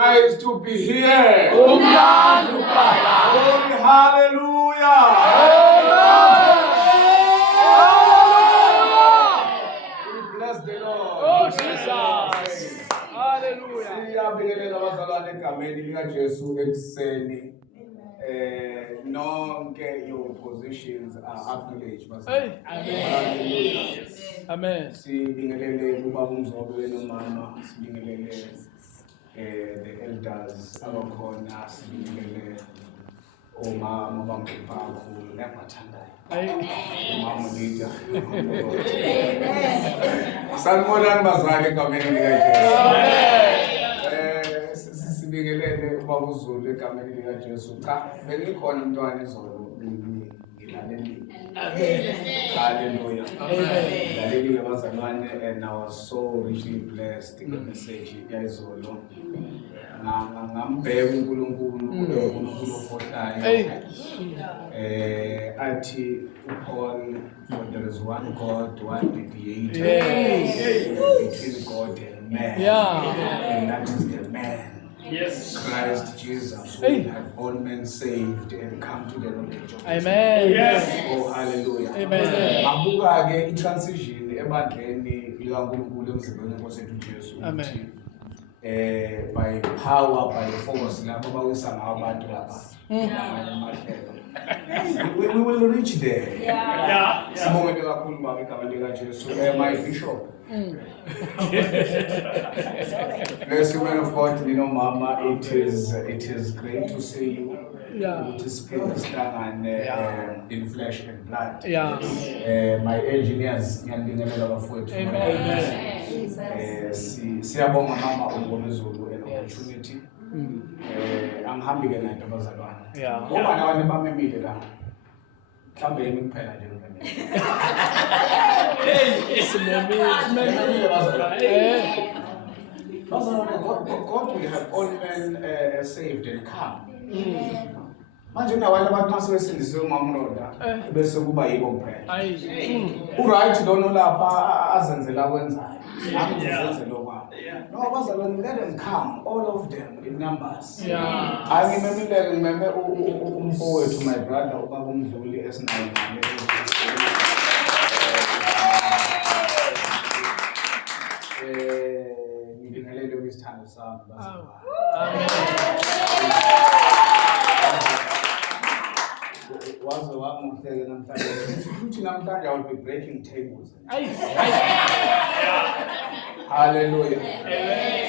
Nice to be here. Glory, hallelujah. We bless the Lord. Oh, Jesus. Hallelujah. Siyabingelela abazalwane egameni likaJesu ekuseni. Nonke your positions are acknowledged. Hey. Hallelujah. Amen. Sibingelele ubaba uMzobe nomama, sibingelele the elders abakhona, sibingelele omama bamkhipha kakhulu nabathandayo. Umama Lydia. Sanibonani bazali egameni likaJesu. Sibingelele ubaba uZulu egameni likaJesu. Cha, bengikhona umntwana izolo ngilalelile. Hallelujah. Ngilalelile bazalwane and I was so richly blessed in the message yayizolo. Ngambheka uNkulunkulu ofohlayo. Athi uPaul, for there is one God, one mediator between God and man. And that is the man. Yes. Christ Jesus, who have all men saved and come to the knowledge of Amen. Yes. Oh, hallelujah. Amen. Abuka-ke i-transition ebandleni likaNkulunkulu emzimbeni wenkosi Jesu. Amen. By power, by force, lapho bawisa ngawo abantu lapha. We will reach there. Sibongele kakhulu baba igama likaJesu. My bishop. Bless you, man of God. You know, Mama, it is great to see you. It is spirit and in flesh and blood. My engineers, ngiyabingelela bafowethu. Amen. Siyabonga mama uNgomezulu an opportunity. Angihambi ke nayo abazalwane. Ngoba nabantu bamemile la. Mhlambe yini kuphela nje ngene. God will have all men saved and come. Manje nabantu abantu masebesindiswe uMamroda bese kuba yibo kuphela. Uright don't lapha azenzela kwenzayo. Angizenzela okwabo. No, bazalwane, let them come, all of them in numbers. Ngimeme umfowethu, my brother, ubaba uMdluli esinayo. Ngibingelele kwisithando sami bazalwane. Waze wamuhleke namhlanje. Futhi namhlanje I will be breaking tables. Hallelujah.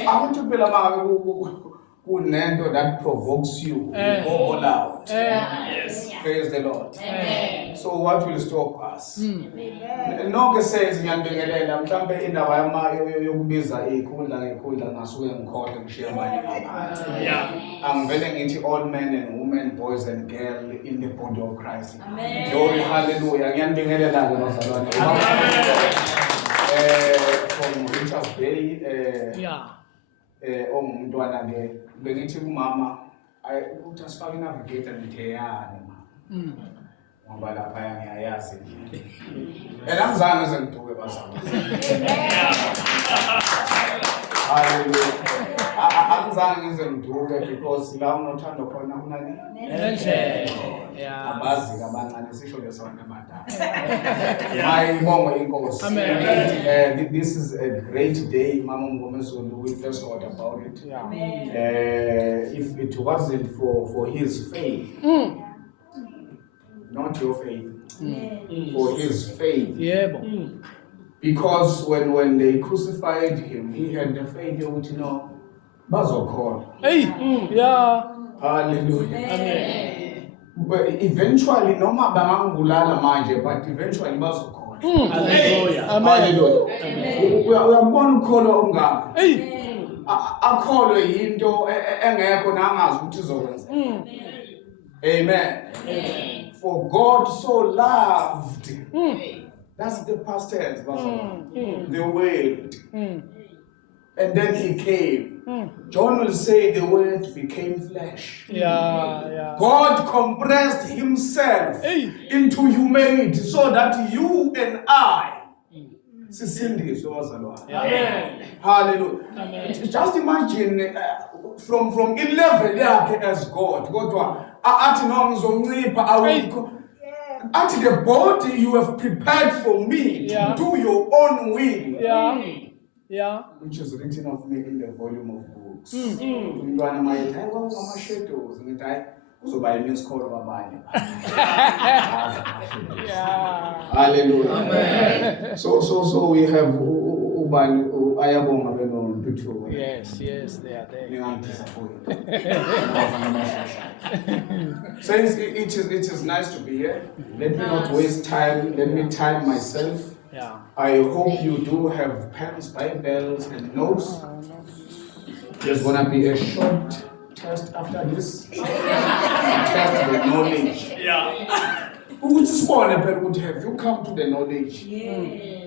I want to build a kunento that provokes you. Go all out. Yes. Praise the Lord. So what will stop us? Nonke says ngiyabingelela mhlambe indaba yokubiza ikhundla ngekhundla ngasuke ngikhohle ngishiya abanye abantu. Angivele ngithi all men and women, boys and girls in the body of Christ. Glory, hallelujah. Ngiyabingelela ke bazalwane. From Richards Bay, ongumntwana ke bengithi kumama ukuthi asifake navigator ngitheyane ma ngoba lapha ngiyayazi angizange sengiduke bazalwane. Hallelujah. Angizange ngize ngiduke because la unothando khona kunani abazi abancane sisho lesabantu abadala. Mayibonge inkosi. This is a great day, Mama Ngomezulu. We bless God about it. If it wasn't for his faith, not your faith, for his faith. Because when they crucified him, he had the faith to know bazokholwa. Hallelujah. Amen. But eventually, noma bangangibulala manje, but eventually bazokholwa. Hallelujah. Amen. Uyabona ukholo ongaka. Akholwe into engekho nangazi ukuthi izokwenza. Amen. For God so loved. That's the past tense, the word. And then he came. John will say the word became flesh. God compressed himself into humanity so that you and I sisindiswe wazalwane. Amen. Hallelujah. Amen. Just imagine from i-level yakhe as God, kodwa athi no ngizoncipha awukho. Athi the body you have prepared for me to do your own will. Yeah. Which is written of me in the volume of books. Umntwana maye hayi ngama-shadows ngithi hayi kuzoba i-news call wabanye. Hallelujah. Amen. So we have ubani ayabonga benontuthuko. Yes, they are there. Saints, it is nice to be here. Let me not waste time. Let me time myself. Yeah. I hope you do have pens, Bibles, and notes. There's gonna be a short test after this. Test the knowledge. Yeah. Have you come to the knowledge?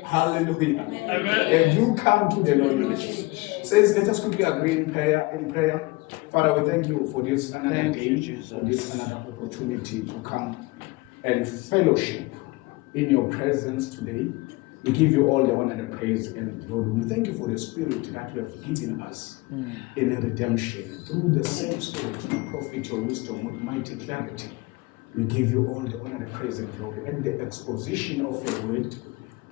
Hallelujah. Amen. Have you come to the knowledge? Says, let us quickly agree in prayer. Father, we thank you for this another day, for this another opportunity to come and fellowship in your presence today. We give you all the honor and the praise and glory. We thank you for the spirit that you have given us in redemption. Through the same spirit, you profit your wisdom with mighty clarity. We give you all the honor and the praise and glory. And the exposition of your word,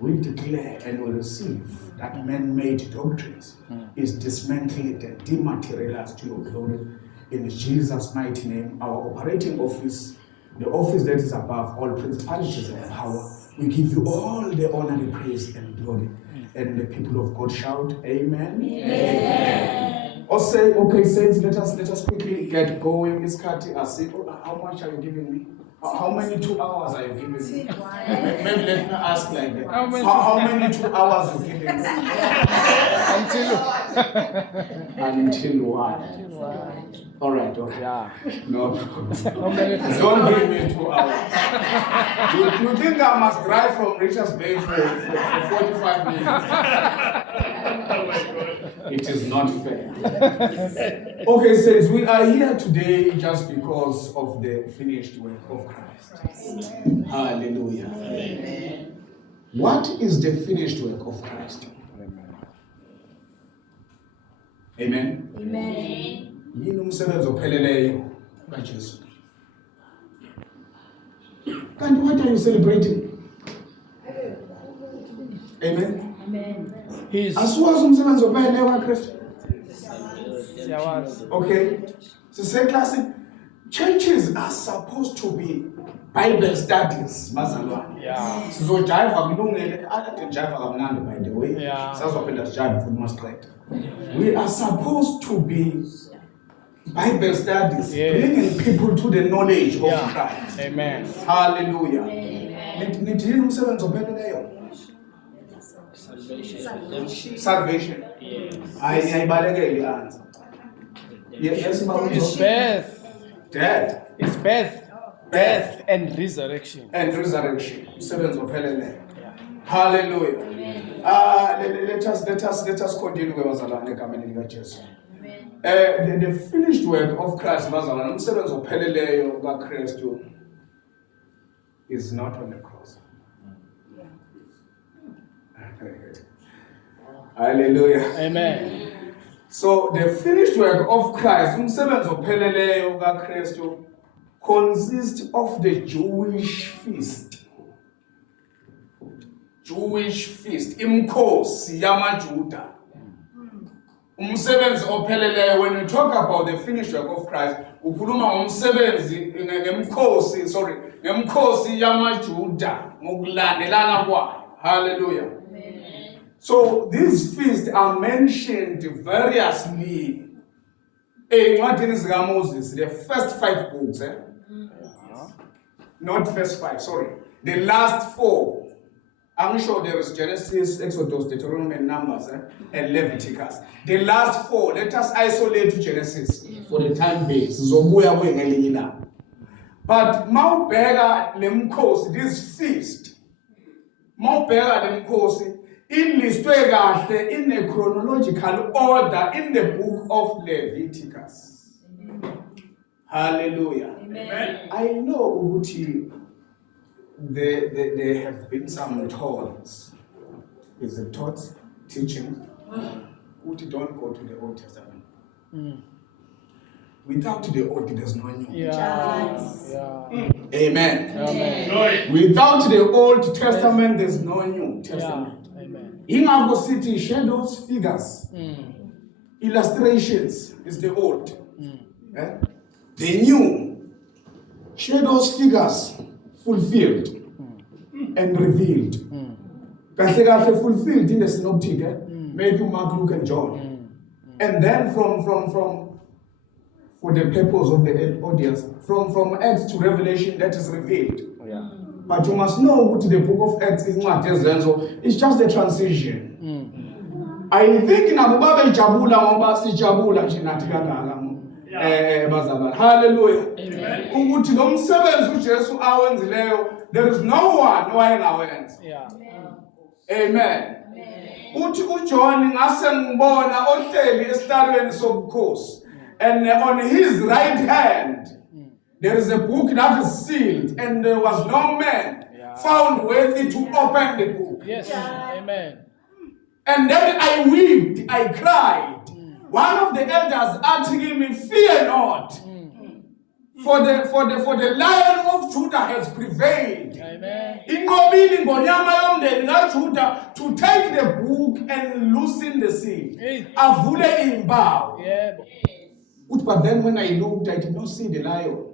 we declare and will receive that man-made doctrines is dismantled and dematerialized to your glory. In Jesus' mighty name, our operating office, the office that is above all principalities and power, we give you all the honor, the praise, and glory. And the people of God shout, Amen. Amen. Or say, okay, saints, let us quickly get going. Iskati, how much are you giving me? How many 2 hours are you giving me? Maybe let me ask like that. How many 2 hours are you giving me? Until what? All right, okay. Yeah. No. Don't give me 2 hours. You think I must drive from Richards Bay for 45 minutes? Oh my God. It is not fair. Okay, says we are here today just because of the finished work of Christ. Amen. Hallelujah. Amen. What is the finished work of Christ? Amen. Amen. Yini umsebenzi opheleleyo kaJesu? Kanti what are you celebrating? Amen. Amen. Asiwazi umsebenzi opheleleyo kaKristu. Okay. So say classic churches are supposed to be Bible studies, mazalwane. Yeah. Sizojiva kulungile, ade jiva kamnandi by the way. Yeah. Sizophinda sijive futhi masiqeda. We are supposed to be Bible studies, bringing people to the knowledge of Christ. Amen. Hallelujah. Nithi yini umsebenzi opheleleyo? Salvation. Ayibalekele i-answer. Yes, it's birth. Death. It's birth. Death and resurrection. And resurrection. Umsebenzi opheleleyo. Hallelujah. Let us continue bazalwane egameni likaJesu. The finished work of Christ, bazalwane, umsebenzi opheleleyo kaKristu is not on the cross. Hallelujah. Amen. So the finished work of Christ, umsebenzi opheleleyo kaKristu, consists of the Jewish feast. Imkhosi yamaJuda. Umsebenzi opheleleyo, when you talk about the finished work of Christ, ukhuluma ngomsebenzi ngemkhosi yamaJuda ngokulandelana kwayo. Hallelujah. Amen. So these feasts are mentioned variously encwadini zikaMoses, the first 5 books, not first 5, sorry, the last 4. I'm sure there is Genesis, Exodus, Deuteronomy, Numbers, and Leviticus. The last 4, let us isolate Genesis for the time being. But Maubega Lemkosi, this feast, Maubega Lemkosi, in the chronological order in the book of Leviticus. Hallelujah. Amen. I know Uguti. There have been some talks is a taught teaching. Uti don't go to the Old Testament. Without the Old, there's no New. Amen. Without the Old Testament, there's no New Testament. In our city, shadows, figures, illustrations is the Old. The New, shadows, figures, fulfilled and revealed. Fulfilled in the synoptic, Matthew, Mark, Luke, and John. And then from for the purpose of the audience, from Acts to Revelation, that is revealed. But you must know what the book of Acts is not just it's just a transition. I think Nabubabel Jabula Mobasi Jabula Chinatikanga. Hallelujah. There is no one in our hands. Amen. Uthi uJohn ngasengibona ohleli esithalweni sobukhosi, and on his right hand there is a book that is sealed, and there was no man found worthy to open the book. Amen. And then I wept, I cried. One of the elders asking me, "Fear not, for the Lion of Judah has prevailed." Amen. To take the book and loosen the seal. But then when I looked, I did not see the lion.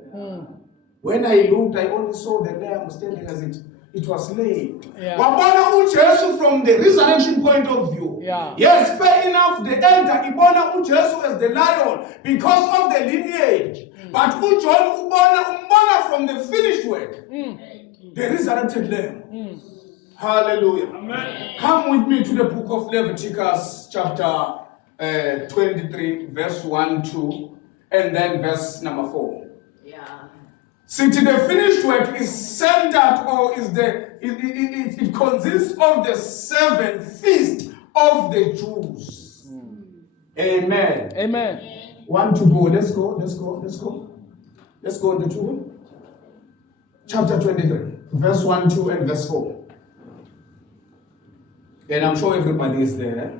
When I looked, I only saw the lamb standing as it was laid. From the resurrection point of view. Yes, fair enough, the elder Ibona Ujesu as the lion because of the lineage. But John Ubona from the finished work. The resurrected lamb. Hallelujah. Amen. Come with me to the book of Leviticus chapter 23, verse 1, 2, and then verse number 4. See, the finished work is centered, or it consists of the 7 feasts of the Jews. Amen. Amen. 1 to go. Let's go into 2. Chapter 23, verse 1, 2, and verse 4. And I'm sure everybody is there.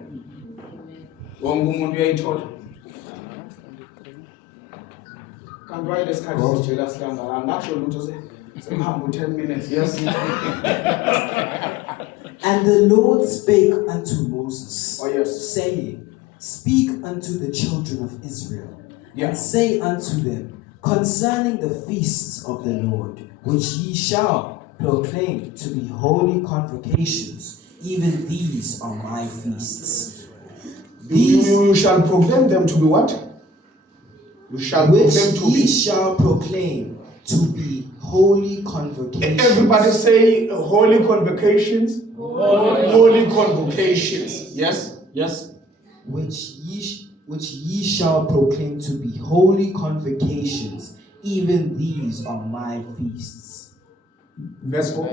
Can write this card for jealous land. I'm not sure to say. 10 minutes. Yes. And the Lord spake unto Moses, saying, "Speak unto the children of Israel, and say unto them concerning the feasts of the Lord, which ye shall proclaim to be holy convocations, even these are my feasts." You shall proclaim them to be what? You shall which proclaim to ye be. shall proclaim to be holy convocations. Everybody say holy convocations. Holy convocations. Yes. Which ye shall proclaim to be holy convocations, even these are my feasts. Verse 4.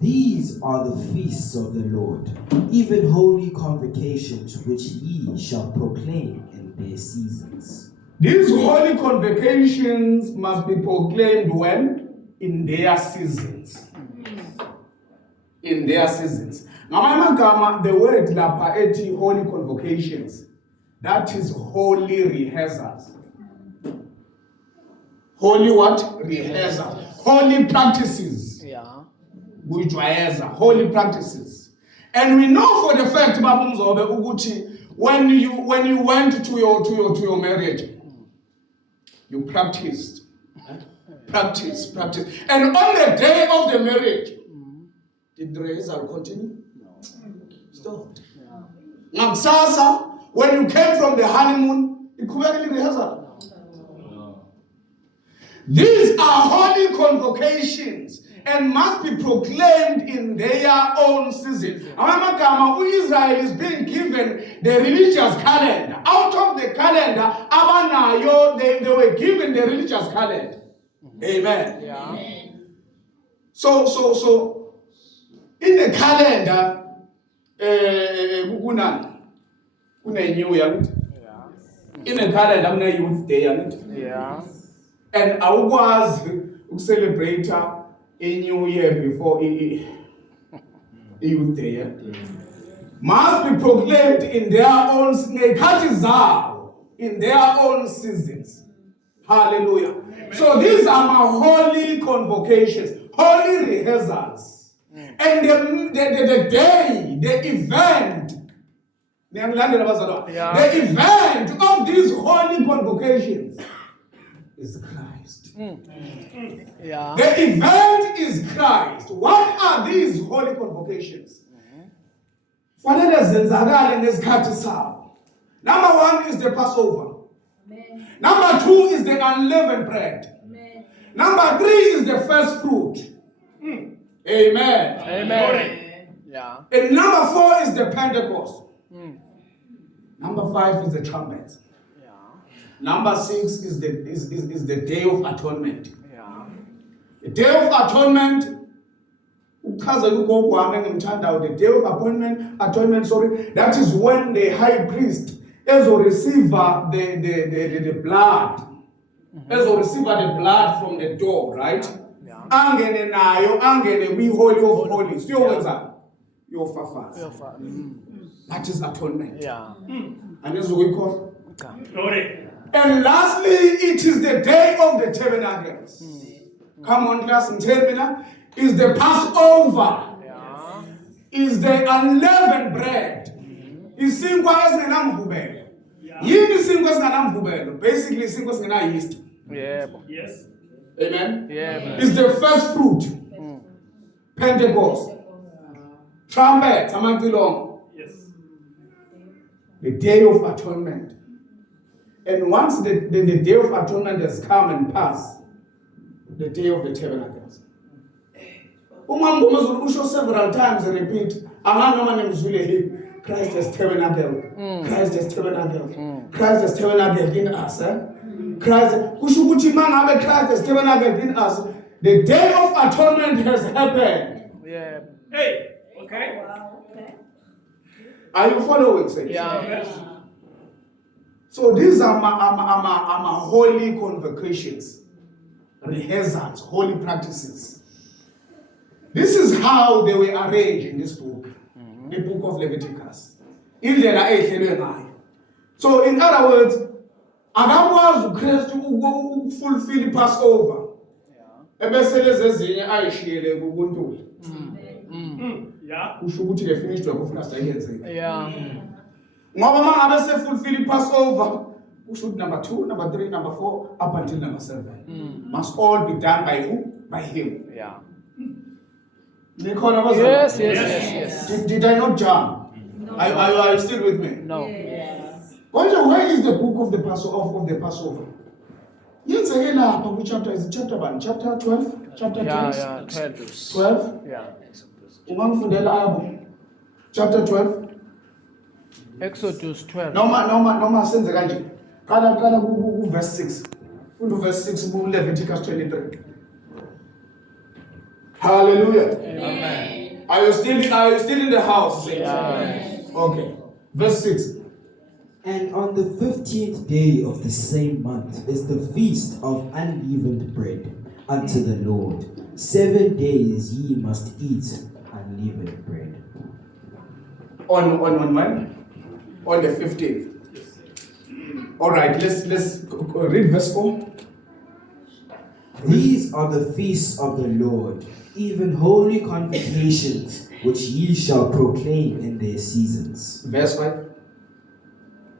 These are the feasts of the Lord, even holy convocations, which ye shall proclaim in their seasons. These holy convocations must be proclaimed when? In their seasons. In their seasons. Now, the word lapha ethi holy convocations, that is holy rehearsals. Holy what? Rehearsals. Holy practices. Holy practices. And we know for the fact, when you went to your marriage, you practiced. Practice. And on the day of the marriage, did the rehearsal continue? No. Stopped. Now, Sasa, when you came from the honeymoon, it could be rehearsal. No. These are holy convocations and must be proclaimed in their own season. Israel is being given the religious calendar. Out of the calendar, they were given the religious calendar. Amen. Yeah. So in the calendar, kuna new year. In the calendar, kuna youth day. Yeah. And I was celebrate a new year before youth there, must be proclaimed in their own in their own seasons. Hallelujah. So these are my holy convocations, holy rehearsals. And the day, the event of these holy convocations is Christ. The event is Christ. What are these holy convocations? Number one is the Passover. Number two is the unleavened bread. Number three is the first fruit. Amen. And number four is the Pentecost. Number five is the trumpet. Number six is the Day of Atonement. The Day of Atonement. The Day of Atonement, that is when the high priest will receive the blood. Will receive the blood from the door, right? Angene we holy of holies. Your fafas. That is atonement. And that's what we call. And lastly, it is the Day of the Tabernacles. Come on, class, and tell me now. Is the Passover. Is the unleavened bread. Is isinkwa esingenamvubelo. Yini isinkwa esingenamvubelo? Basically, isinkwa esingena yeast. Yes. Amen. Is the first fruit. Pentecost. Trumpet. Long. Yes. The Day of Atonement. And once the Day of Atonement has come and passed, the Day of the Tabernacles. Show several times and repeat, Christ has tabernacle. Christ has tabernacle. Christ has tabernacle in us. Christ has tabernacle in us. The Day of Atonement has happened. Hey, okay. Are you following? Yes. So these are my holy convocations, rehearsals, holy practices. This is how they were arranged in this book, the book of Leviticus. So in other words, akakwazi uKristu ukufulfill Passover. Ebeseleze ezinye ayishiyele kuNtuli. Kusho ukuthi ke finished wakufuna sayenzeka. Ngoba mangabe sefulfill Passover, kusho ukuthi number 2, number 3, number 4 up until number 7 must all be done by who? By him. Yes. Did I not jump? No. Are you still with me? No. Yes. Where is the book of the Passover? Chapter is it chapter 1? Chapter 12? Chapter 12? 12? Chapter 12? Exodus 12. Noma senze kanje. Kala verse 6. Verse 6 Leviticus 23. Hallelujah. Amen. Are you still in the house? Yes. Okay. Verse 6. And on the 15th day of the same month is the feast of unleavened bread unto the Lord. 7 days ye must eat unleavened bread. On when? On the 15th. All right. Let's read verse 4. These are the feasts of the Lord, even holy convocations, which ye shall proclaim in their seasons. Verse 5.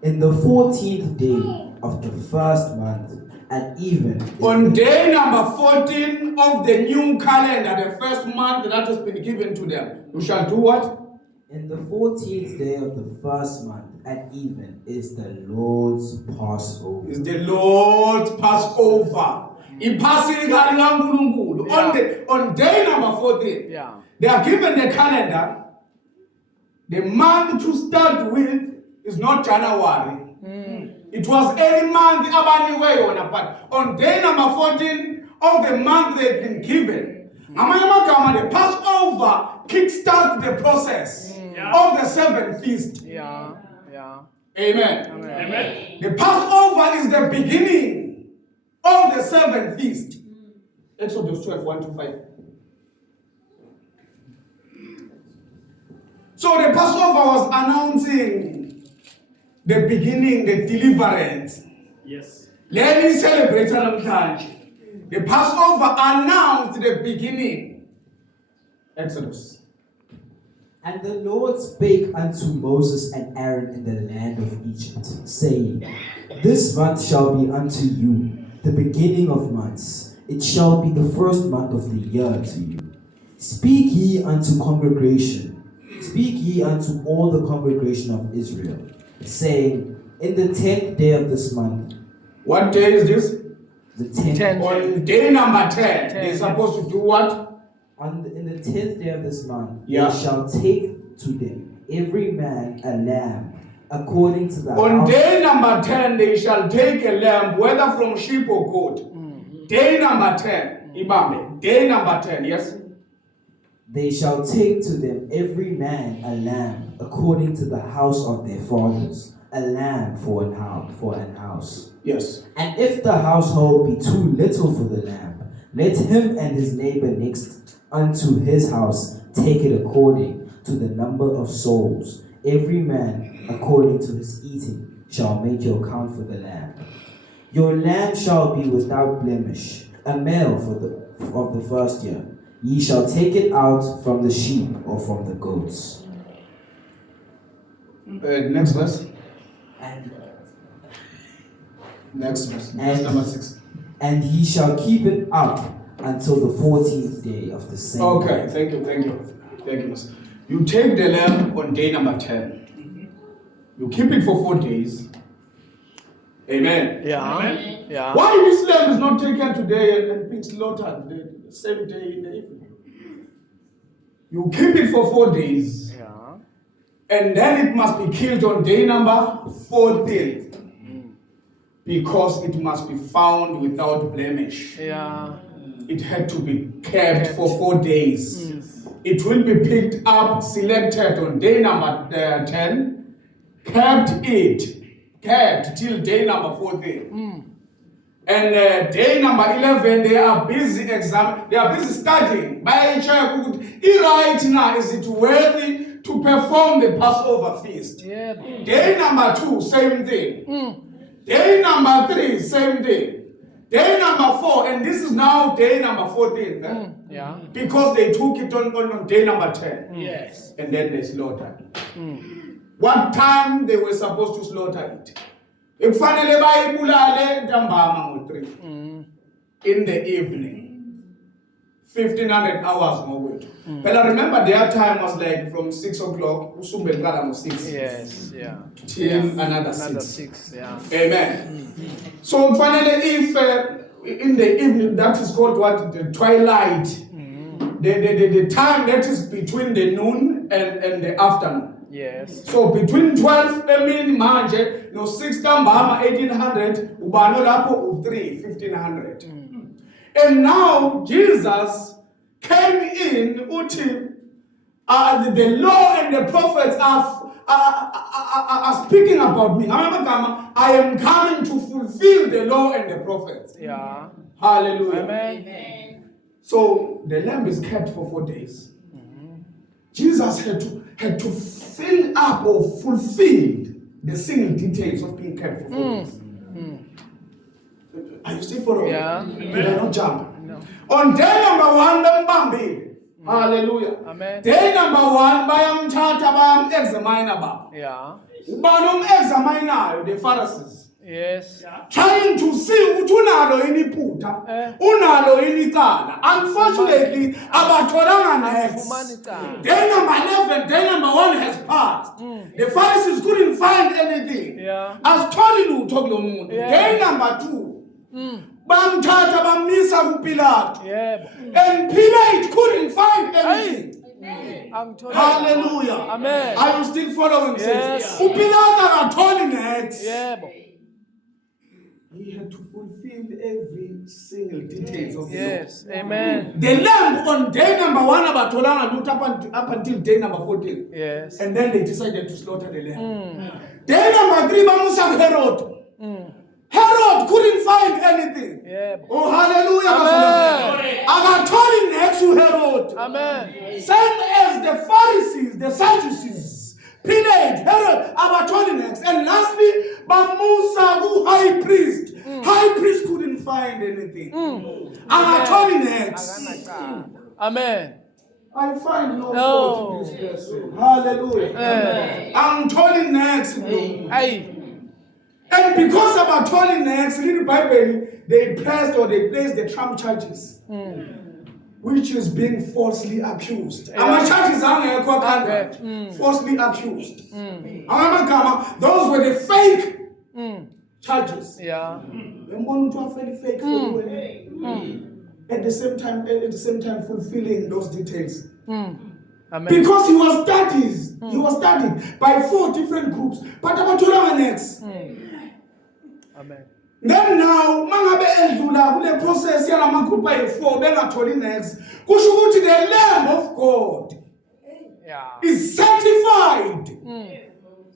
In the 14th day of the first month, at even. On day number 14 of the new calendar, the first month that has been given to them, you shall do what? In the 14th day of the first month, at even, is the Lord's Passover. Is the Lord's Passover. On day number 14, they are given the calendar. The month to start with is not January. It was any month, but on day number 14 of the month they've been given, the Passover kickstarts the process of the 7th feast. Amen. The Passover is the beginning of the 7th feast. Exodus 12, 1-5. So the Passover was announcing the beginning, the deliverance. Yes. Let me celebrate namhlanje. The Passover announced the beginning. Exodus. And the Lord spake unto Moses and Aaron in the land of Egypt, saying, This month shall be unto you the beginning of months. It shall be the first month of the year to you. Speak ye unto all the congregation of Israel, saying, In the 10th day of this month. What day is this? The 10th. On day number 10. They're supposed to do what? In the 10th day of this month, Yeah. they shall take to them every man a lamb, according to the On house. day number 10, they shall take a lamb, whether from sheep or goat. Day number 10. Ibambe. Day number 10, yes? They shall take to them every man a lamb, according to the house of their fathers, a lamb for an house. Yes. And if the household be too little for the lamb, let him and his neighbor next unto his house take it according to the number of souls. Every man according to his eating shall make your count for the lamb. Your lamb shall be without blemish, a male of the first year. Ye shall take it out from the sheep or from the goats. Next verse. And Next verse. Verse number 6. And ye shall keep it up until the 14th day of the same Okay, month. thank you. Thank you, Miss. You take the lamb on day number 10. You keep it for 4 days. Amen. Yeah. Amen. Yeah. Why this lamb is not taken today and being slaughtered the same day in the evening? You keep it for 4 days. Yeah. And then it must be killed on day number 14. Because it must be found without blemish. Yeah. It had to be kept for 4 days. It will be picked up, selected on day number 10, kept till day number 14. And day number 11, they are busy studying. By check, right now, is it worthy to perform the Passover feast? Yeah. Day number 2, same thing. Day number 3, same thing. Day number 4, and this is now day number 14. Yeah. Because they took it on day number 10. Yes. And then they slaughtered. What time they were supposed to slaughter it? Ekufanele bayibulale ntambama ngo-3 in the evening. 1500 hours ngokwethu. But I remember their time was like from 6 o'clock, usumbe liqala ngo-6. Yes. Yeah. Till another 6. 6. Yeah. Amen. So finally, if in the evening, that is called what? The twilight. The time that is between the noon and the afternoon. Yes. So between 12 emini manje no 6 ntambama 1800 ubano lapho u3 1500. And now Jesus came in uthi the law and the prophets are speaking about me. I am coming to fulfill the law and the prophets. Yeah. Hallelujah. Amen. So the lamb is kept for 4 days. Jesus had to fill up or fulfill the single details of being kept for 4 days. Are you still following? Yeah. Did I not jump? No. On day number 1, bambambile. Hallelujah. Amen. Day number 1, bayamthatha bayam-examine baba. Yeah. Ubani om-examine the Pharisees. Yes. Trying to see ukuthi unalo yini iphutha, unalo yini icala. Unfortunately, abatholanga next. Day number 11, day number 1 has passed. The Pharisees couldn't find anything. Yeah. Asitholi lutho kulo muntu. Day number 2, bamthatha bamisa kuPilato. Yeah. And Pilate couldn't find anything. Hallelujah. Amen. Are you still following? Yes. uPilato akatholi next. Yeah. He had to fulfill every single details of the law. Yes. Amen. The lamb on day number 1 abatholanga lutho up until day number 14. Yes. And then they decided to slaughter the lamb. Day number 3 bamusa Herod. Herod couldn't find anything. Yeah. Oh, hallelujah. Amen. Akatholi next to Herod. Amen. Same as the Pharisees, the Sadducees, Pilate, Herod, abatholi next. And lastly, Bamusa, who high priest. High priest couldn't find anything. Abatholi next. Amen. I find no fault in this person. Hallelujah. I'm told next. Aye. And because about told next, in the Bible, they placed the Trump charges. Which is being falsely accused. Our charges are falsely accused. Those were the fake charges. Yeah. Fake at the same time fulfilling those details. Amen. Because he was studied by 4 different groups. But about next. Amen. Then now, mangabe endlula kule process yalama group ayi-4 bengatholi next. Kusho ukuthi the Lamb of God is certified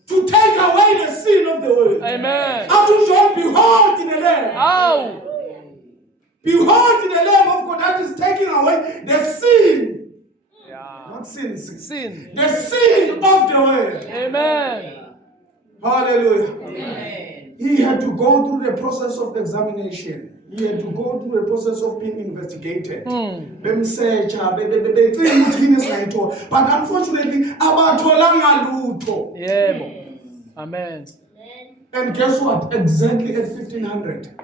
to take away the sin of the world. Amen. How to show, behold the Lamb. Oh. Behold the Lamb of God that is taking away the sin. Yeah. Not sin. Sin. The sin of the world. Amen. Hallelujah. Amen. He had to go through the process of examination. He had to go through the process of being investigated. But unfortunately, abatholanga lutho. Yeah. Amen. And guess what? Exactly at 1500.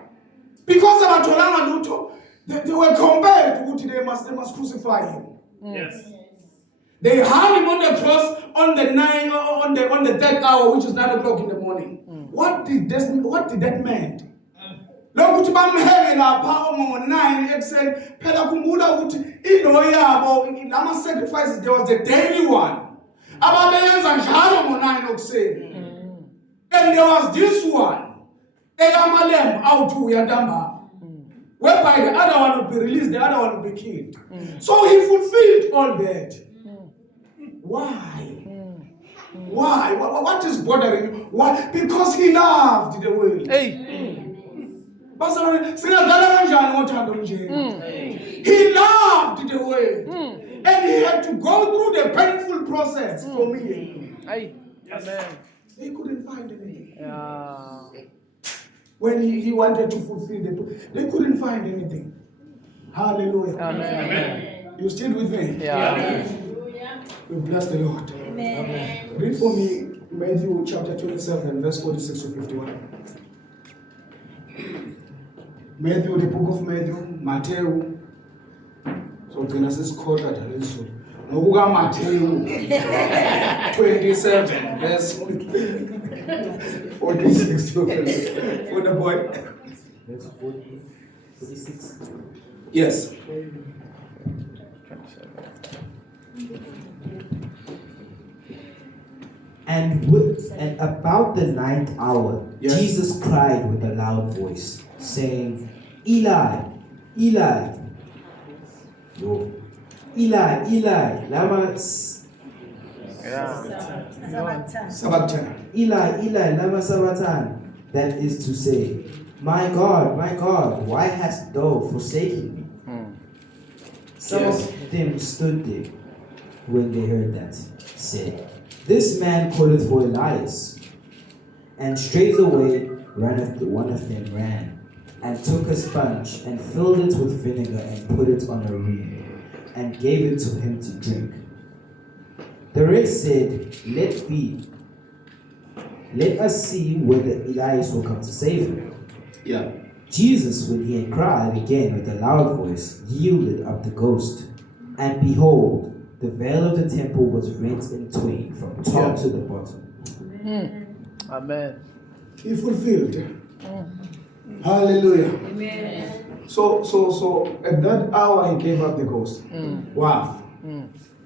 Because abatholanga lutho, they were compelled to they must crucify him. Yes. They hung him on the cross on the 3rd hour, which is 9 o'clock in the morning. What did that mean? Lokuthi bamhenge lapha ngo-9 ekuseni phela khumbula ukuthi into yabo lama sacrifices there was the daily one. Ababeyenza njalo ngo-9 ekuseni. And there was this one. Eyamalembu awu-2 yantambama. Whereby the other one would be released, the other one would be killed. So he fulfilled all that. Why? Why? What is bothering you? Why? Because he loved the world. Hey. He loved the world. And he had to go through the painful process for me. Hey. Amen. He couldn't find anything. Yeah. When he wanted to fulfill they couldn't find anything. Hallelujah. Amen. You still with me? Yeah. We bless the Lord. Amen. Read for me Matthew chapter 27, verse 46 to 51. Matthew, the book of Matthew. So Genesis quarter to this one. Matthew 27, verse 46 to 51. For the boy. Verse 46. Yes. And about the 9th hour, Yes. Jesus cried with a loud voice, saying, Eli, Eli, Eli, lama Sabbathana. Eli, lama sabachthani. That is to say, my God, why hast thou forsaken me? Some Yes. of them stood there when they heard that, said, this man calleth for Elias. And straightway one of them ran, and took a sponge, and filled it with vinegar, and put it on a reed, and gave it to him to drink. The rest said, let us see whether Elias will come to save him. Yeah. Jesus, when he had cried again with a loud voice, yielded up the ghost. And behold, the veil of the temple was rent in twain from top to the bottom. Amen. He fulfilled. Hallelujah. Amen. So at that hour he gave up the ghost. Wow.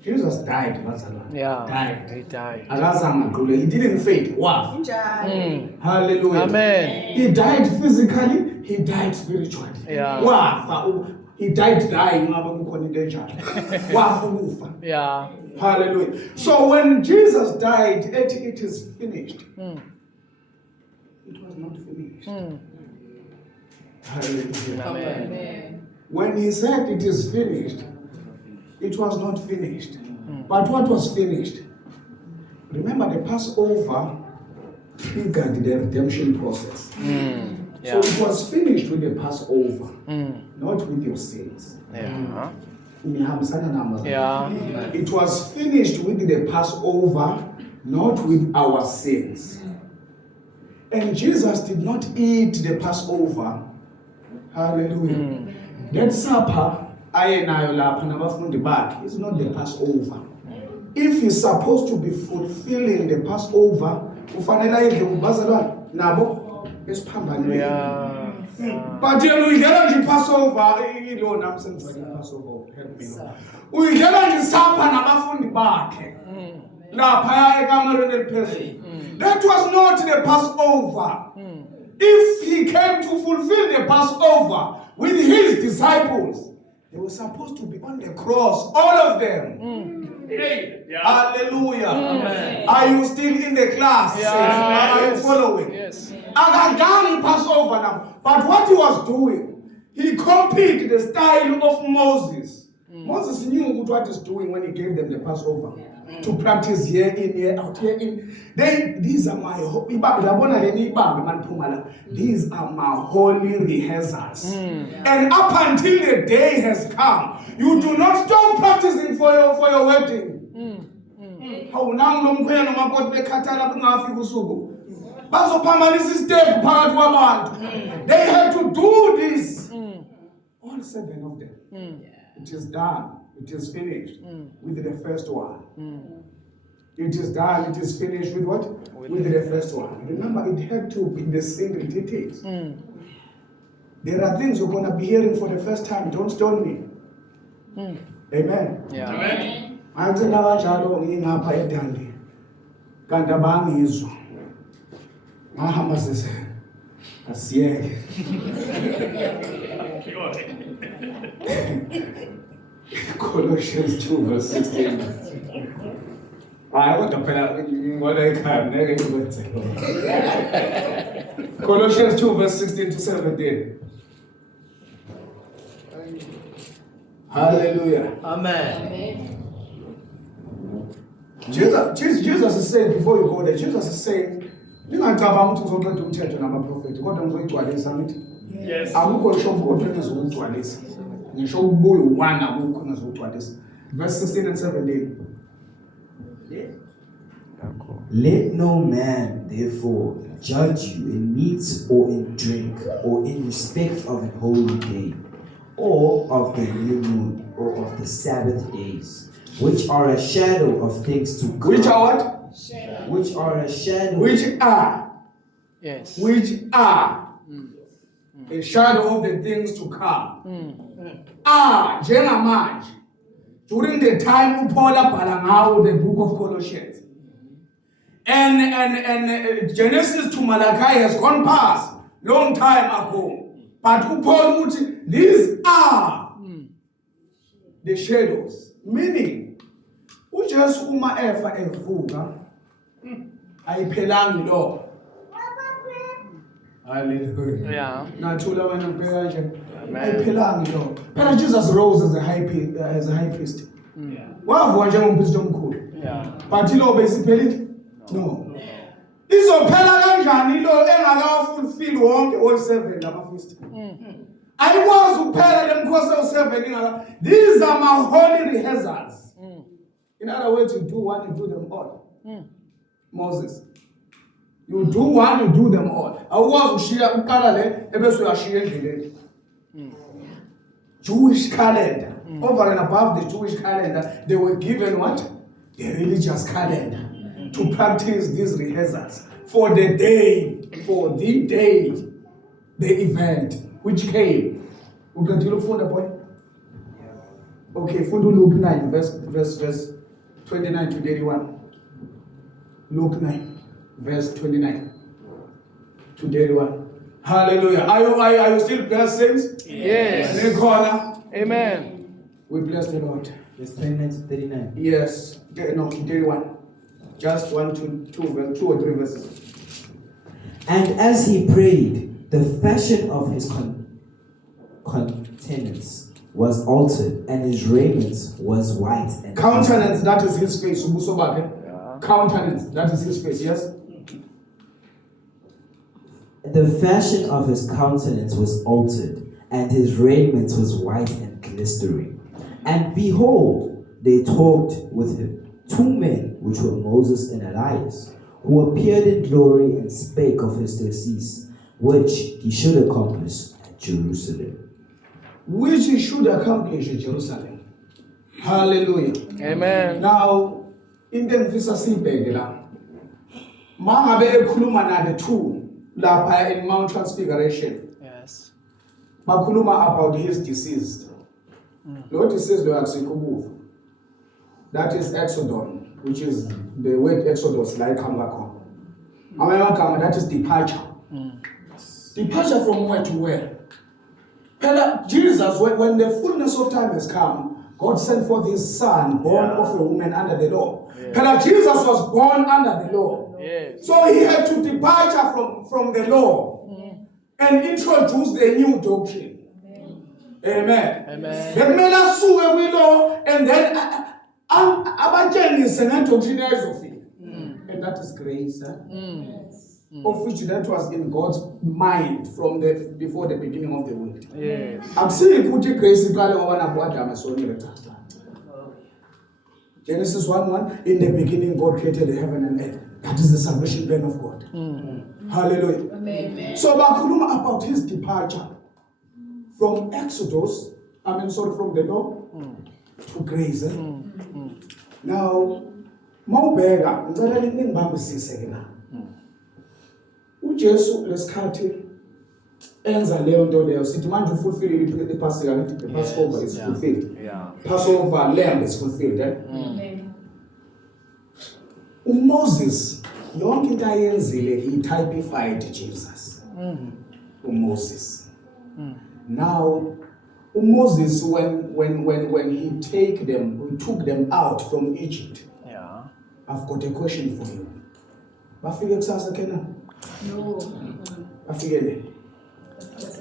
Jesus died. Yeah. Died. He died. He didn't fade. Wow. Hallelujah. Amen. He died physically, he died spiritually. Yeah. Wow. He died dying. Yeah. Hallelujah. So when Jesus died, it is finished. It was not finished. Hallelujah. Amen. When he said it is finished, it was not finished. But what was finished? Remember, the Passover triggered the redemption process. So it was finished with the Passover, not with your sins. Yeah. Yeah. It was finished with the Passover, not with our sins. And Jesus did not eat the Passover. Hallelujah. That supper, is not the Passover. If he's supposed to be fulfilling the Passover, but we get the Passover, you know, I'm saying Passover, help me. We get the supper, nabafundi bakhe. That was not the Passover. If he came to fulfill the Passover with his disciples, they were supposed to be on the cross, all of them. Hallelujah. Are you still in the class? Are you following? Yes. I done Passover now. But what he was doing, he copied the style of Moses. Moses knew what he's doing when he gave them the Passover. To practice year in, year out, year in. These are my these are my holy rehearsals. And up until the day has come, you do not stop practicing for your wedding. They had to do this. All 7 of them. It is done. It is finished with the first one. It is done. It is finished with what? With the first one. Remember, it had to be the single details. There are things you're going to be hearing for the first time. Don't stone me. Amen. Yeah. Amen. I'm telling you, Colossians 2 verse 16. I want to put out what I can. Colossians 2 verse 16 to 17. Hallelujah. Amen. Jesus is saying, before you go there, Jesus is saying, yes. Verse 16 and 17. Let no man, therefore, judge you in meat or in drink, or in respect of a holy day, or of the new moon, or of the Sabbath days, which are a shadow of things to come. Which are what? Shadow. Which are a shadow. Which are. Yes. Which are a shadow of the things to come. Njengamanje, during the time Paul abhala ngawo the book of Colossians. And Genesis to Malachi has gone past long time ago. But Paul, these are the shadows. Meaning, uJesu uma efa evuka ayiphelanga lo. Hallelujah. Yeah. Nathula wena ngibheka nje. Ayiphelanga lo. Phela Jesus rose as a high priest. Wavuka njengompriest omkhulu. Yeah. But lo besiphelile? No. Izophela kanjani lo engakafulfill wonke all 7 lamafeast? Ayikwazi ukuphela lemkhosi ewu7 ingaka. These are my holy rehearsals. In other words, you do one, you do them all. Moses. You do one, you do them all. Awukwazi ushiya uqala le ebese uyashiya endleleni. Jewish calendar. Over and above the Jewish calendar, they were given what? The religious calendar. To practice these rehearsals for the day, the event which came. We can look for the boy. Okay, for Luke 9, verse 29 to 31. Luke 9, verse 29 to 31. Hallelujah. Are you still blessed, saints? Yes. Amen. We bless the Lord. Verse 29 to 39. Yes. No, 31. Just 1 to 2 or 3 verses. And as he prayed, the fashion of his countenance was altered, and his raiment was white. And Countenance, that is his face. Ubuso bakhe. Yeah. Countenance, that is his face, yes? the fashion of his countenance was altered, and his raiment was white and glistering. And behold, they talked with him 2 men, which were Moses and Elias, who appeared in glory and spake of his decease, which he should accomplish at Jerusalem. Which he should accomplish at Jerusalem. Hallelujah. Amen. Now, into engifisa siyibheke la. Mangabe ekhuluma nale 2 lapha in Mount Transfiguration. Yes. Bakhuluma about his deceased. Lo deceased lo akusikho. That is Exodon, which is the word Exodus like Kambakon. That is departure. Departure from where to where? Jesus, when the fullness of time has come, God sent forth his son, born of a woman under the law. Jesus was born under the law. Yes. So he had to departure from the law and introduce the new doctrine. Amen. Amen. Bekumele asuke kwi-law and then abatshengise ngedoctrine ayizofika. And that is grace. Of which that was in God's mind from before the beginning of the world. Yes. Akusikho ukuthi grace iqale ngoba nabo Adam esonile cha. Genesis 1:1, in the beginning God created the heaven and earth. That is the salvation plan of God. Hallelujah. Amen. So bakhuluma about his departure from Exodus, from the law to grace. Now, mawubheka ngicela ningibambisise ke la. uJesu lesikhathi enza leyo nto leyo sithi manje ufulfilled the Passover, the Passover is fulfilled. Yeah. Passover lamb is fulfilled. Amen. Moses yonke into ayenzile he typified Jesus. Moses. Now Moses when he took them out from Egypt. Yeah. I've got a question for you. Bafike kusasa kena? No. Bafike le?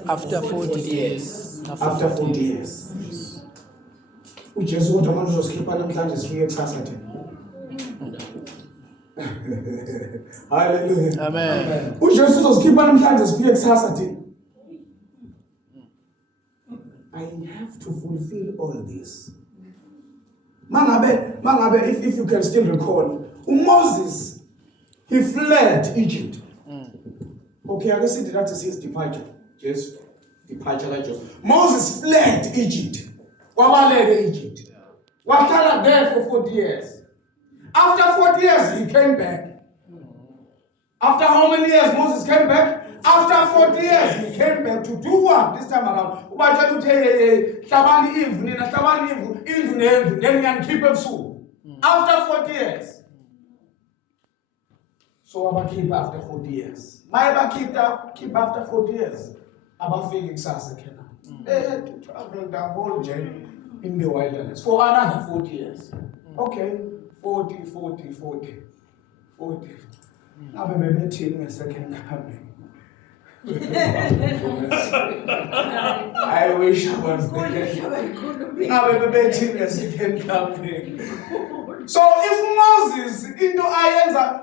After 40 years. After 40 years. uJesu kodwa manje uzosikhipa namhlanje sifike kusasa thina. Hallelujah. Amen. uJesu uzosikhipa namhlanje sifike kusasa thina. I have to fulfill all this. Mangabe, if you can still recall, Moses, he fled Egypt. Okay, I guess that is his departure. Yes, departure like just. Moses fled Egypt. Wabaleke Egypt. Wahlala there for 40 years. After 40 years, he came back. After how many years Moses came back? After 40 years, he came back to do what this time around? Ubajala uthi hlabani imvu nina hlabani imvu indlu nendlu then ngiyangikhipha ebusuku. After 40 years. So keep after 40 years. Keep after 40 years. Abafike kusasa khena. They had to travel the whole journey in the wilderness for another 40 years. Okay, 40. Abe bebethini ngesecond coming. I wish I was there. Abe bebethini ngesecond coming. So if Moses into ayenza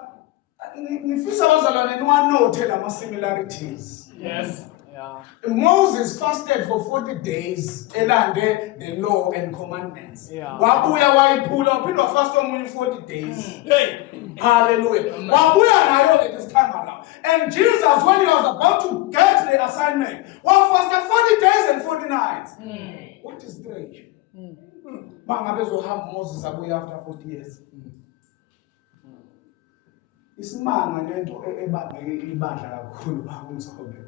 ngifisa abazalwane niwanote lama similarities. Yes. Yeah. Moses fasted for 40 days elande the law and commandments. Yeah. Wabuya wayiphula uphindwa fast omunye 40 days. Hey, hallelujah. Wabuya nayo at this time around. And Jesus, when he was about to get the assignment, fasted 40 days and 40 nights. What is strange? Mangabe zohamba Moses abuya after 40 years. Isimanga lento ebangeke ibandla kakhulu bakumsobe.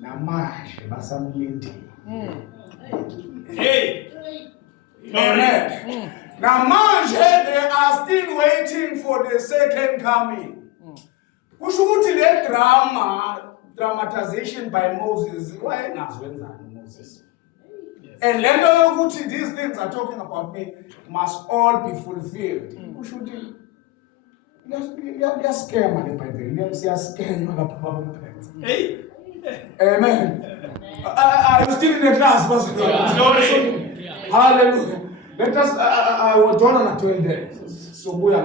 Namanje basamlindile. Hey. Amen. Namanje they are still waiting for the second coming. Kusho ukuthi le dramatization by Moses wayengazwenzani Moses. And lento yokuthi these things are talking about me must all be fulfilled. Kusho ukuthi Siyascam le Bible. Siyascam lapha babuphethe. Hey. Amen. I was still in the class, Pastor. Hallelujah. Let us, I was done on a 12 days. So we are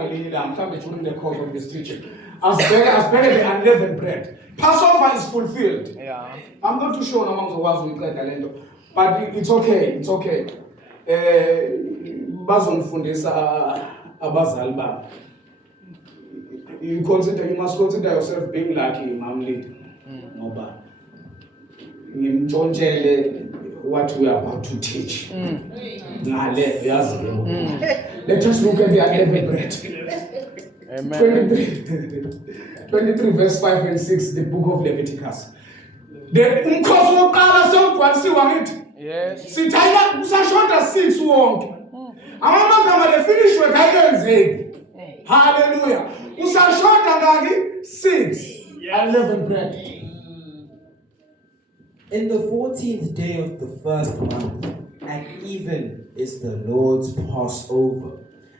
coming during the course of this teaching. As better the unleavened bread. Passover is fulfilled. Yeah. I'm not too sure among the ones we play Talento, but it's okay. It's okay. Bazonfundisa abazali babo. You must consider yourself being lucky, Mamli. Ngoba ngimtshontshelele what we are about to teach. Ngale yazi ke. Let us look at the unleavened bread. Amen. 23 verse 5 and 6, the book of Leviticus. Umkhosi wokuqala sewugcwalisiwe ngithi. Yes. Sithayela kusashota 6 wonke. Amagama they finish with ayenzeki. Hallelujah. Usashota ngaki 6 unleavened bread. In the 14th day of the first month, at even is the Lord's Passover.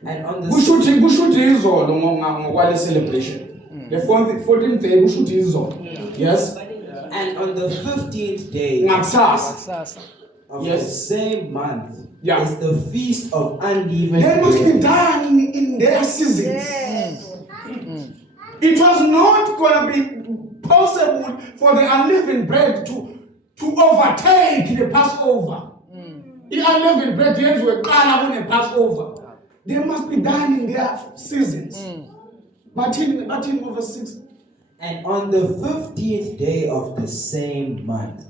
And on the Kushuthi izolo ngokwale celebration. The 14th day kushuthi izolo. Yes. And on the 15th day Ngakusasa. of Yes. the same month Yeah. is the feast of unleavened They must be bread. done in their seasons. It was not going to be possible for the unleavened bread to overtake the Passover. The unleavened bread were the Passover. They must be done in their seasons. But in over 6. And on the 15th day of the same month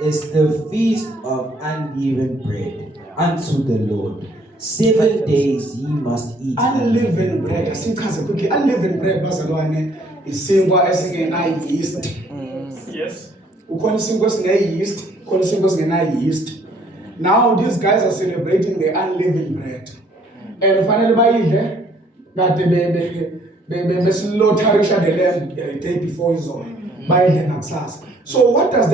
is the feast of unleavened bread unto the Lord. 7 days ye must eat Unleavened bread. Asikhaze quickly. Unleavened bread bazalwane isinkwa esingena yeast. Yes. Ukhona isinkwa esingena yeast, ukhona isinkwa esingena yeast. Now these guys are celebrating the unleavened bread. And finally bayidle kade beslotharisha the lamb the day before izolo. Bayidle ngakusasa. So what does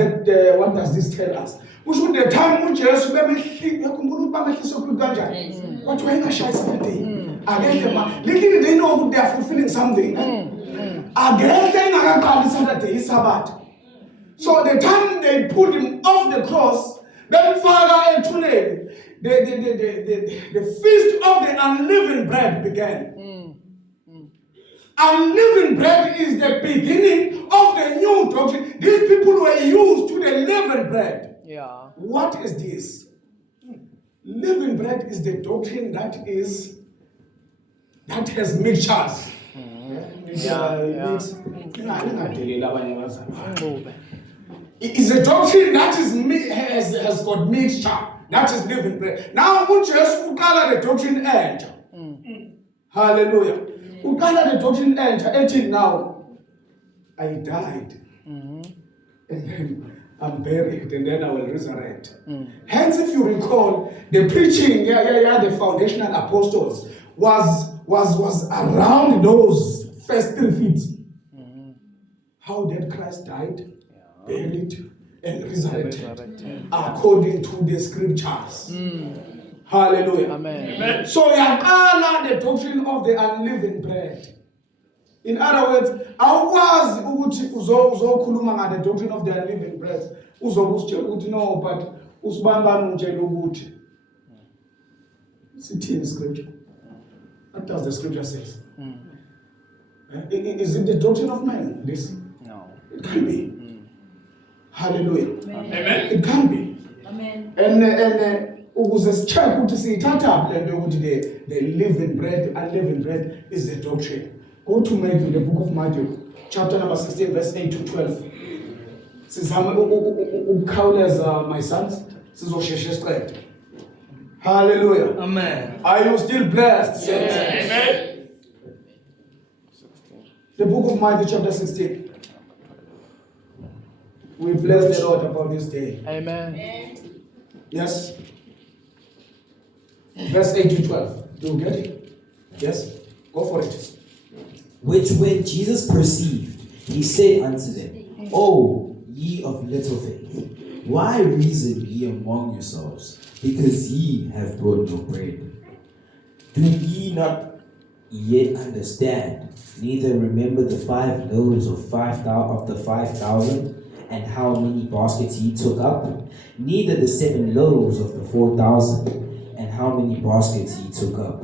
this tell us? Kusho the time uJesu bemehli yakhumbula ubamehliso kuthi kanjani. Kwathi wayengashayisa that day. Akekho little they know they are fulfilling something. Akekho engakaqali Saturday iSabbath. So the time they put him off the cross, then Father ethuneni, the feast of the unleavened bread began. Unleavened bread is the beginning of the new doctrine. These people were used to the leavened bread. Yeah. What is this? Leavened bread is the doctrine that has mixtures. It is a doctrine that has got mixture. That is leavened bread. Now, just ukala the doctrine enter. Hallelujah. Ukala the doctrine enter. Until now, I died. And then I'm buried, and then I will resurrect. Hence, if you recall, the preaching, the foundational apostles was around those first 3 feet. How did Christ died, buried, and resurrected according to the scriptures. Hallelujah. Amen. So yaqala the doctrine of the unleavened bread. In other words, awukwazi ukuthi uzokhuluma ngale doctrine of the unleavened bread. Uzobe usitshela ukuthi no, but usibambani ungitshela ukuthi sithini scripture. What does the scripture say? Is it the doctrine of man? This? No. It can be. Amen. Hallelujah. It can be. Amen. And ukuze sicheck ukuthi siyithatha le nto ukuthi the unleavened bread is the doctrine. Go to Matthew, the book of Matthew, chapter number 16, verse 8 to 12. Sizama ukukhawuleza my sons, sizosheshe straight. Hallelujah. Amen. Are you still blessed? Yes. Amen. The book of Matthew, chapter 16. We bless the Lord about this day. Amen. Yes. Verse 8 to 12. Do you get it? Yes. Go for it. Which when Jesus perceived, he said unto them, O ye of little faith, why reason ye among yourselves, because ye have brought no bread? Do ye not yet understand, neither remember the 5 loaves of the 5,000, and how many baskets ye took up? Neither the 7 loaves of the 4,000, and how many baskets ye took up?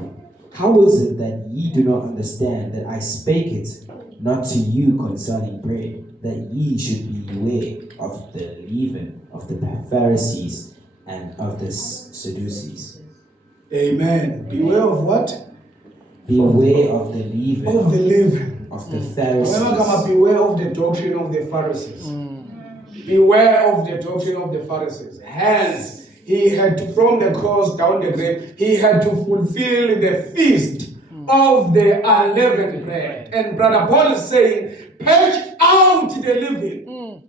How is it that ye do not understand that I spake it not to you concerning bread, that ye should beware of the leaven of the Pharisees and of the Sadducees? Amen. Beware of what? Beware of the leaven Of the leaven. of the Remember, Pharisees. beware of the doctrine of the Pharisees. Beware of the doctrine of the Pharisees. Hence, he had to, from the cross down the grave, he had to fulfill the feast of the unleavened bread. And Brother Paul is saying, purge out the leaven.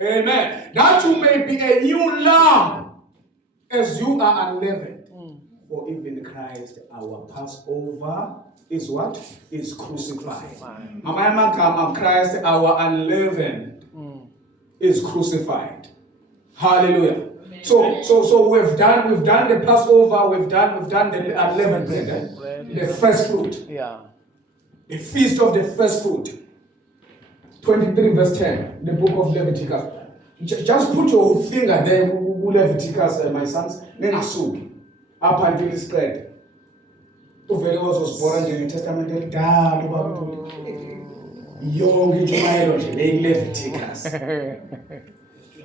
Amen. That you may be a new lamb as you are unleavened. For even Christ, our Passover, is what? Is crucified. Christ, our unleavened, is crucified. Hallelujah. So we've done the Passover, we've done the unleavened bread, the first fruit. Yeah. The feast of the first fruit. 23 verse 10, the book of Leviticus. Just put your finger there, Leviticus, my sons. Up until it's spread. Uvele was born in the New Testament. Young Jumairo, Leviticus.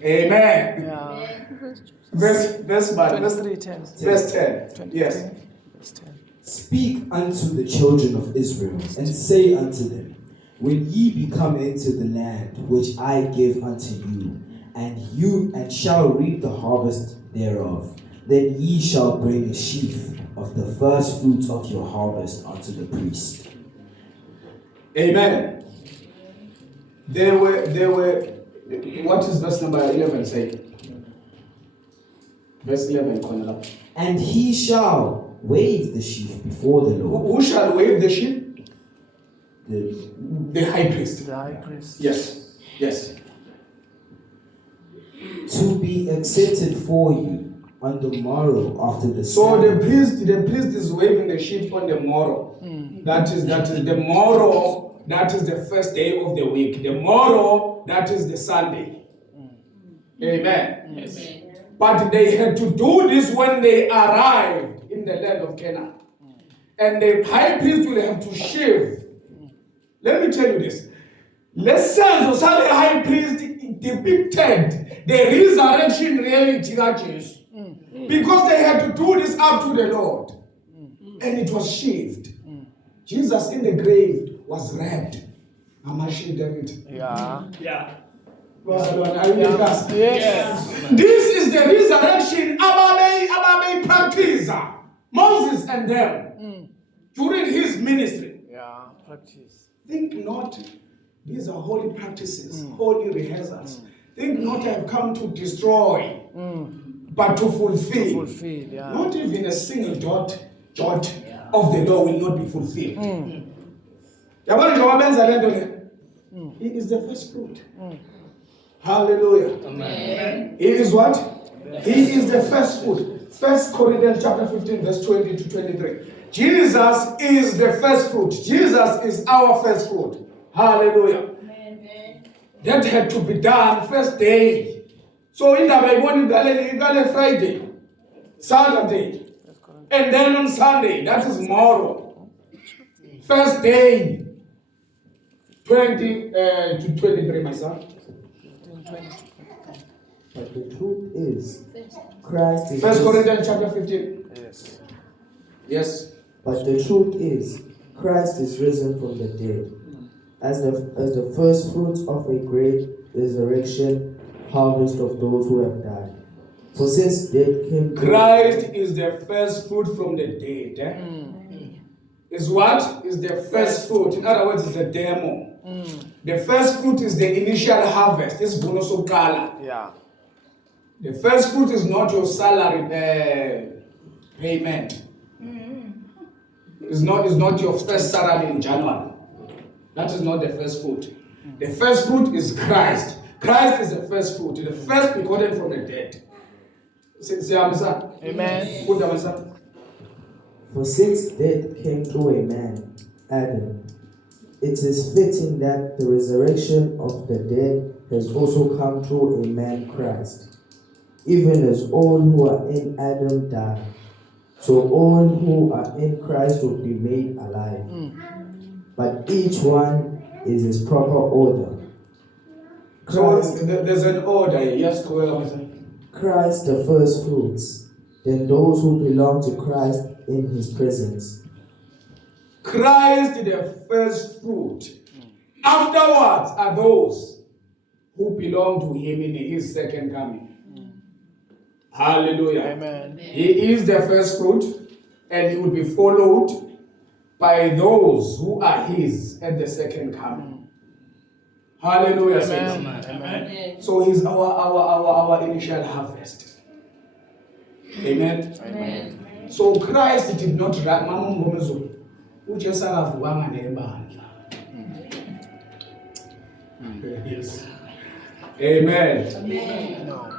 Amen. Yeah. Verse 23:10. Verse 10. Yes. Verse 10. Speak unto the children of Israel, and say unto them, when ye be come into the land which I give unto you, and shall reap the harvest thereof, then ye shall bring a sheaf of the first fruits of your harvest unto the priest. Amen. There were. What is verse number 11 say? Verse 11, Cornel. And he shall wave the sheaf before the Lord. Who shall wave the sheep? The The high priest. The high priest. Yes. Yes. to be accepted for you on the morrow after the So Sabbath. the priest is waving the sheep on the morrow. That is the morrow. That is the first day of the week. The morrow, that is the Sunday. Amen. Yes. But they had to do this when they arrived in the land of Canaan. And the high priest will have to shave. Let me tell you this. Lessons of the high priest depicted the resurrection reality of Jesus. Because they had to do this up to the Lord. And it was shaved. Jesus in the grave was wrapped. Yeah. Yeah. Yes. This is the resurrection Ababe practice. Moses and them during his ministry. Yeah. Practice. Think not, these are holy practices, holy rehearsals. Think not I have come to destroy, but to fulfill. Fulfilled. Yeah. Not even a single jot of the law will not be fulfilled. He is the first fruit. Hallelujah. Amen. He is what? He is the first fruit. 1 Corinthians chapter 15, verse 20 to 23. Jesus is the first fruit. Jesus is our first fruit. Hallelujah. That had to be done first day. So in the Bible, you got Friday, Saturday, and then on Sunday, that is tomorrow. First day, 20 to 23, my son. But the truth is, Christ is 1 Corinthians chapter 15. Yes. Yes. But the truth is, Christ is risen from the dead, as the first fruits of a great resurrection harvest of those who have died. For since death came, Christ is the first fruit from the dead. Is what? Is the first fruit. In other words, it's the demo. The first fruit is the initial harvest. It's bonosokala. Yeah. The first fruit is not your salary payment. It's not your first salary in January. That is not the first fruit. The first fruit is Christ. Christ is the first fruit, the first begotten from the dead. Say Amen. for since death came through a man, Adam, it is fitting that the resurrection of the dead has also come through a man Christ. Even as all who are in Adam die, so all who are in Christ will be made alive. But each one is his proper order. So there's an order. Yes, Christ the first fruits, then those who belong to Christ in his presence. Christ the first fruit. Afterwards are those who belong to him in his second coming. Hallelujah. Amen. He is the first fruit, and he will be followed by those who are his at the second coming. Hallelujah. Amen. Amen. So he's our initial harvest. Amen. Amen. So Christ did not run. Yes. Amen. Amen. No.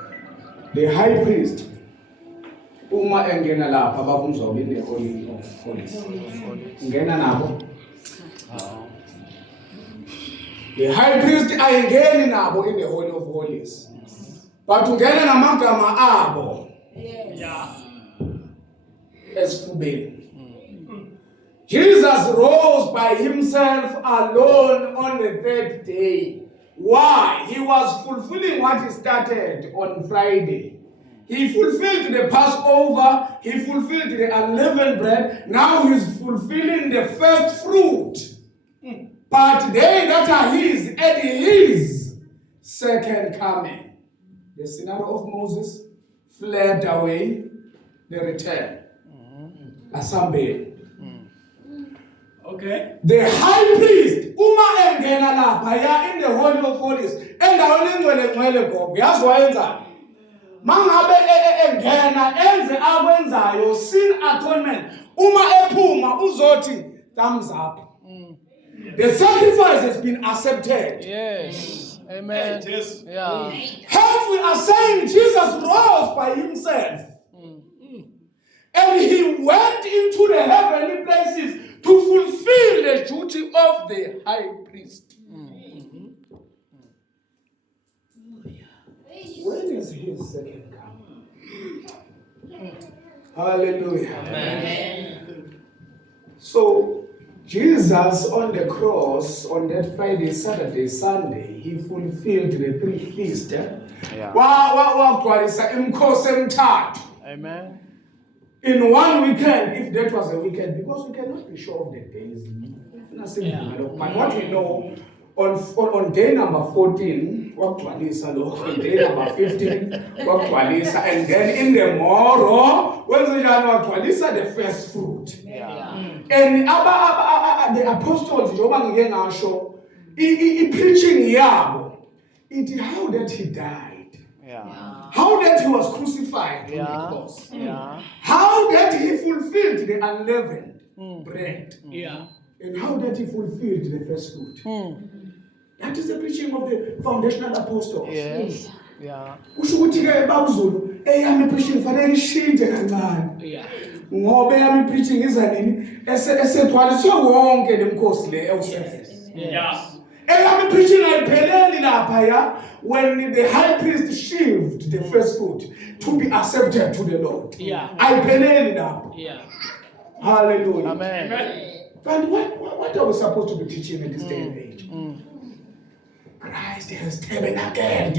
The high priest, uma engena lapha babumzwa in the holy of holies. Ngena nabo. The high priest ayingeni nabo in the holy of holies. But ungena namagama abo. Yes. Esifubeni. Jesus rose by himself alone on the third day. Why? He was fulfilling what he started on Friday. He fulfilled the Passover. He fulfilled the unleavened bread. Now he's fulfilling the first fruit. But they that are his at his second coming. The scenario of Moses fled away. The return. Assembly. Okay. The high priest, uma engena lapha ya in the holy of holies, endaweni engcwele gogo, yazi wayenza. Mangabe engena enze akwenzayo sin atonement, uma ephuma uzothi thumbs up. The sacrifice has been accepted. Yes. Amen. Yes. Yeah. Hence we are saying Jesus rose by himself. And he went into the heavenly places to fulfill the duty of the high priest. When is his second coming? Hallelujah. Amen. So, Jesus on the cross, on that Friday, Saturday, Sunday, he fulfilled the three feasts. Yeah. Amen. In one weekend, if that was a weekend, because we cannot be sure of the days. But what we know, on day number 14, on day number 15, and then in the morrow, the first fruit. Yeah. And the apostles, preaching yabo, it how that he died. Yeah. How that he was crucified on the cross. Yeah. How that he fulfilled the unleavened bread. Yeah. And how that he fulfilled the first fruit. That is the preaching of the foundational apostles. Yes. Yeah. Ushukuthi-ke babuzulu, eyami preaching fanele ishintshe kancane. Yeah. Ngoba eyami preaching iza nini? Esethwaliswe wonke lemkhosi le ewuseven. Yeah. Eyami preaching ayipheleli lapha ya when the high priest sheaved the first fruit to be accepted to the Lord. Yeah. Ayipheleli lapha. Yeah. Hallelujah. Amen. But what are we supposed to be teaching in this day and age? Christ has tabernacled.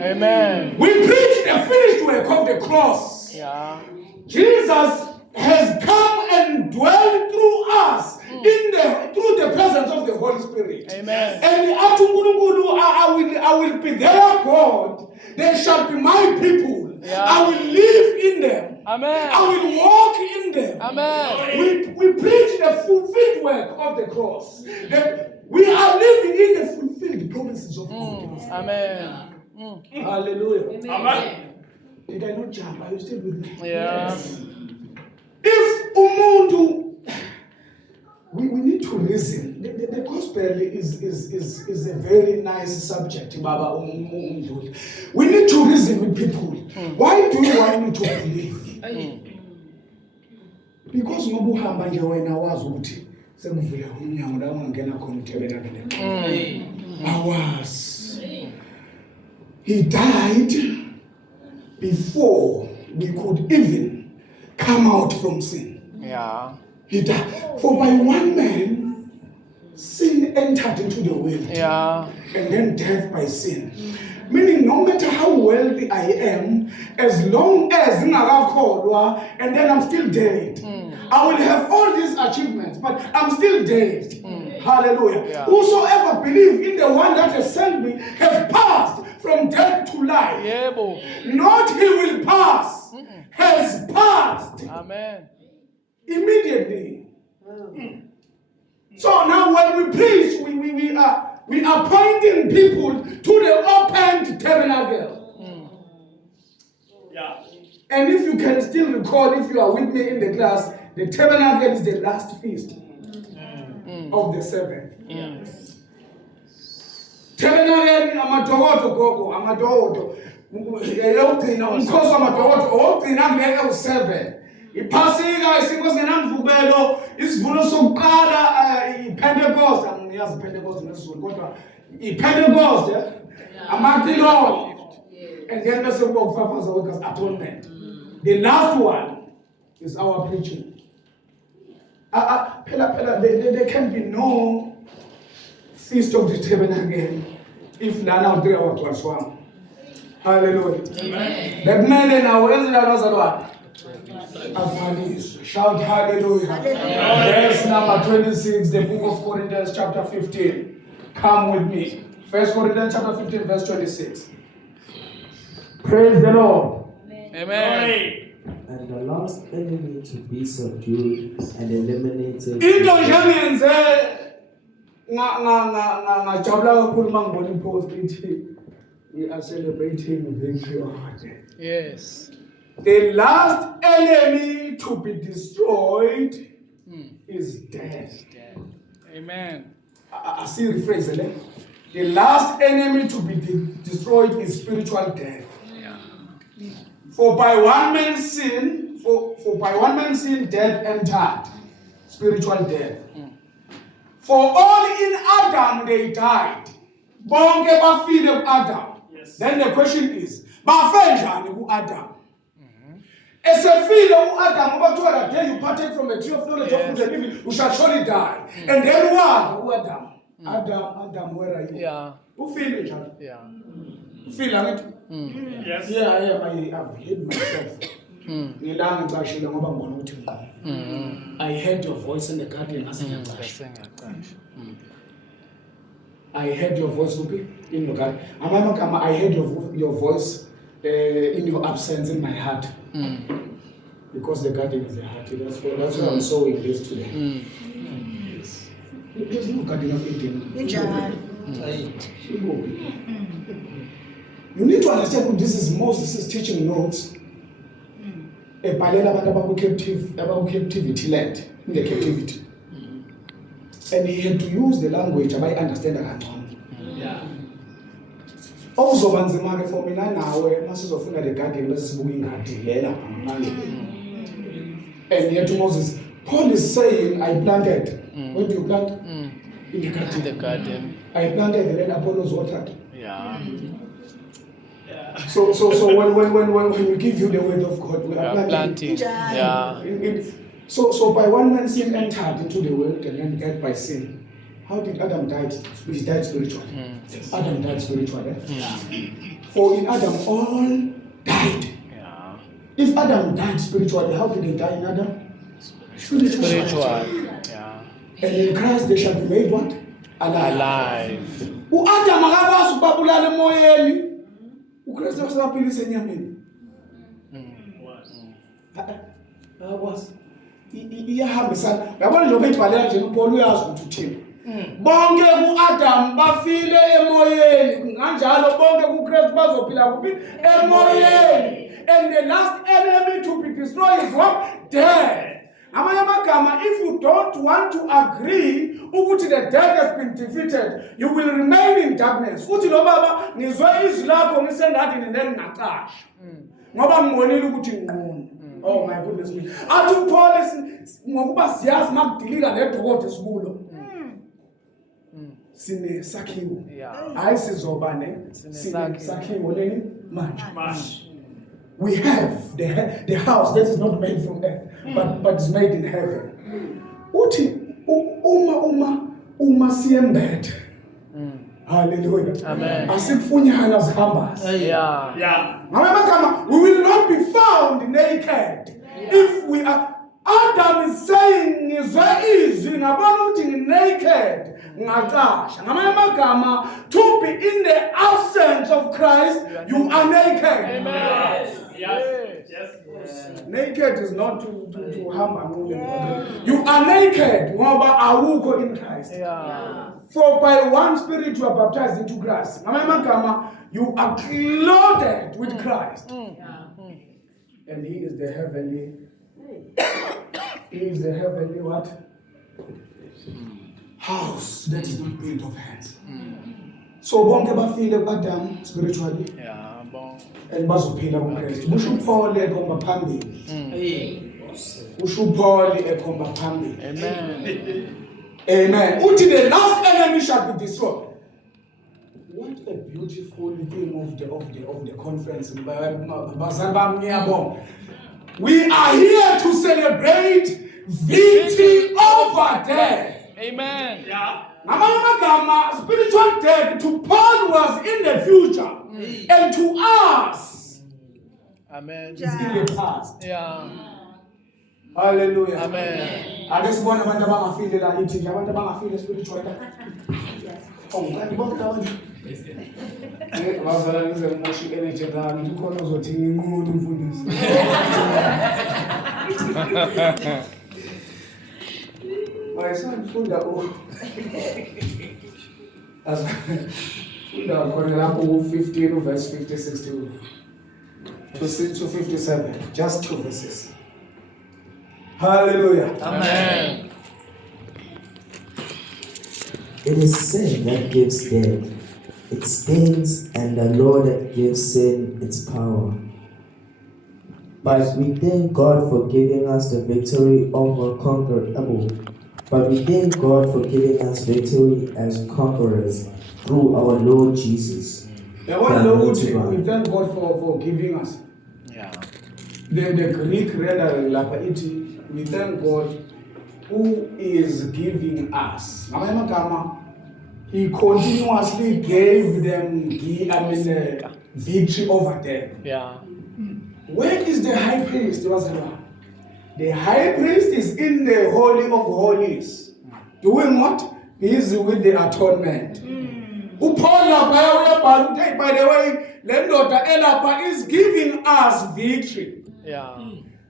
Amen. We preach the finished work of the cross. Yeah. Jesus has come and dwelt through us through the presence of the Holy Spirit. Amen. And I will be their God. They shall be my people. Yeah. I will live in them. Amen. I will walk in them. Amen. We preach the fulfilled work of the cross. That we are living in the fulfilled promises of God. Amen. Hallelujah. Amen. Did I not jump? Are you still with me? Yeah. If umuntu, we need to reason. The gospel is a very nice subject, Baba. We need to reason with people. Why do you want me to believe? Because ngoba uhamba nje wena wazi ukuthi sengivula umnyango la ungena khona uTabernacle. Awazi. He died before we could even come out from sin. Yeah. He died. For by one man, sin entered into the world. Yeah. And then death by sin. Meaning, no matter how wealthy I am, as long as and then I'm still dead. I will have all these achievements, but I'm still dead. Hallelujah. Yeah. Whosoever believes in the one that has sent me has passed from death to life. Yeah, boy. Not he will pass, has passed Amen. immediately. So now when we preach, we are pointing people to the opened tabernacle. Yeah. And if you can still recall, if you are with me in the class, the tabernacle is the last feast of the seventh. Tabernacle, amadokodo gogo, amadokodo. Eyogcina umkhosi wamadokodo owogcina kule ewu7. Iphasika isiko senamvubelo, isivuno sokuqala iPentecost, angiyazi iPentecost ngesizulu kodwa iPentecost amakilo. And then let's talk about Father's workers atonement. The last one is our preaching. There can be no feast of the tabernacle if none out there are transformed. Hallelujah. Amen. That man now, where is the one? Shout hallelujah. Verse number 26, the book of Corinthians, chapter 15. Come with me. 1 Corinthians, chapter 15, verse 26. Praise the Lord. Amen. And the last enemy to be subdued and eliminated. Into njengenze ngajabula kakhulu mangibona ipost ithi we are celebrating victory over death. Yes. The last enemy to be destroyed is death. Amen. I see rephrase it. The last enemy to be destroyed is spiritual death. Yeah. For by one man's sin, for by one man's sin, death entered. Spiritual death. For all in Adam they died. Bonke bafile Adam. Yes. Then the question is, bafe njani ku-Adam? Esefile u-Adam ngoba kuthiwa that day you partake from a tree of knowledge of good and evil, you shall surely die. And then what? U-Adam. Adam, where are you? Yeah. Ufile njani? Yeah. Ufile angithi? Yes. Yeah, I've hid myself. Ngilanga ngibashile ngoba ngibona ukuthi ngqo. I heard your voice in the garden as I heard your voice in your garden. I heard your voice in your absence in my heart. Because the garden is the heart. That's why I'm sowing this today. There's no garden of Eden. You need to understand this is Moses' teaching notes. About captivity land, in the captivity. And he had to use the language I understand that. Yeah. Also, for me now, masizofuna the garden lesisibuka ingadi lela. And yet Moses, Paul is saying, I planted. When do you plant? In the garden. In the garden. I planted and then Apollos watered. Yeah. So when we give you the word of God, we are planting. Yeah. So by one man sin entered into the world and then death by sin. How did Adam die? He died spiritually. Adam died spiritually. For in Adam all died. Yeah. If Adam died spiritually, how did he die in Adam? Spiritual. Yeah. And in Christ they shall be made what? Alive. U-Adam akakwazi ukubabulala emoyeni. uKristu usaphilisa enyameni. Akakwazi. Iyahambisana. Yabona njengoba ibhalela nje uPaul uyazi ukuthi uthini. Bonke ku-Adam bafile emoyeni. Kanjalo bonke kuKristu bazophila kuphi? Emoyeni. And the last enemy to be destroyed is what? Death. Amanye amagama, if you don't want to agree ukuthi the death has been defeated, you will remain in darkness. Uthi lo baba ngizwe izwi lakho ngisengathi ningacasha. Ngoba ngibonile ukuthi ngqondo. Oh my goodness me. Athi uPaul ngokuba siyazi makudilika nedokodo esikulo. sine sakhiwo. Yeah. Hayi sizoba ne Sinesakhiwo. sakhiwo leni manje. Much. We have the house that is not made from earth, but is made in heaven. Uthi uma siyembethe. Hallelujah. Amen. Asikufunyana zihambayo. Yeah. Yeah. We will not be found naked if we are. Adam is saying izwi ngabona ukuthi naked ngaqasha. Ngamanye amagama, to be in the absence of Christ, you are naked. Amen. Yes. Yes. Naked is not to hamba ngqondo. You are naked ngoba awukho in Christ. Yeah. For by one spirit you are baptized into Christ. Ngamanye amagama, you are clothed with Christ. And he is the heavenly. He is the heavenly what? House that is not built of hands. So bonke bafile Adam spiritually Yeah. Bon. and bazophila kuKristu. Usho uPaul ekhomba phambili. Usho uPaul ekhomba phambili. Amen. Amen. Uthi the last enemy shall be destroyed. What a beautiful thing of the conference. We are here to celebrate victory over death. Amen. Yeah. Spiritual death to Paul was in the future, and to us Amen. is in the past. Yeah. Hallelujah. Amen. Angesibona abantu abangafile la ithi abantu abangafile spiritual. Oh, kanti bonke abantu. Bazala nize moshi energy ngani ukhona uzothi nginqulu umfundisi. Ayisafunda funda khona lapho u15 verse 56 to 57, just 2 verses. Hallelujah. Amen. It is sin that gives death, it stings, and the Lord that gives sin its power. But we thank God for giving us the victory over But we thank God for giving us victory as conquerors through our Lord Jesus. We thank God for giving us. Yeah. The Greek rendering lapha ithi we thank God who is giving us. Ngamanye amagama, he continuously gave them victory over death. Yeah. Where is the high priest? The high priest is in the Holy of Holies. Doing what? Busy with the atonement. Upona by the way, Lendoda Elapa is giving us victory. Yeah.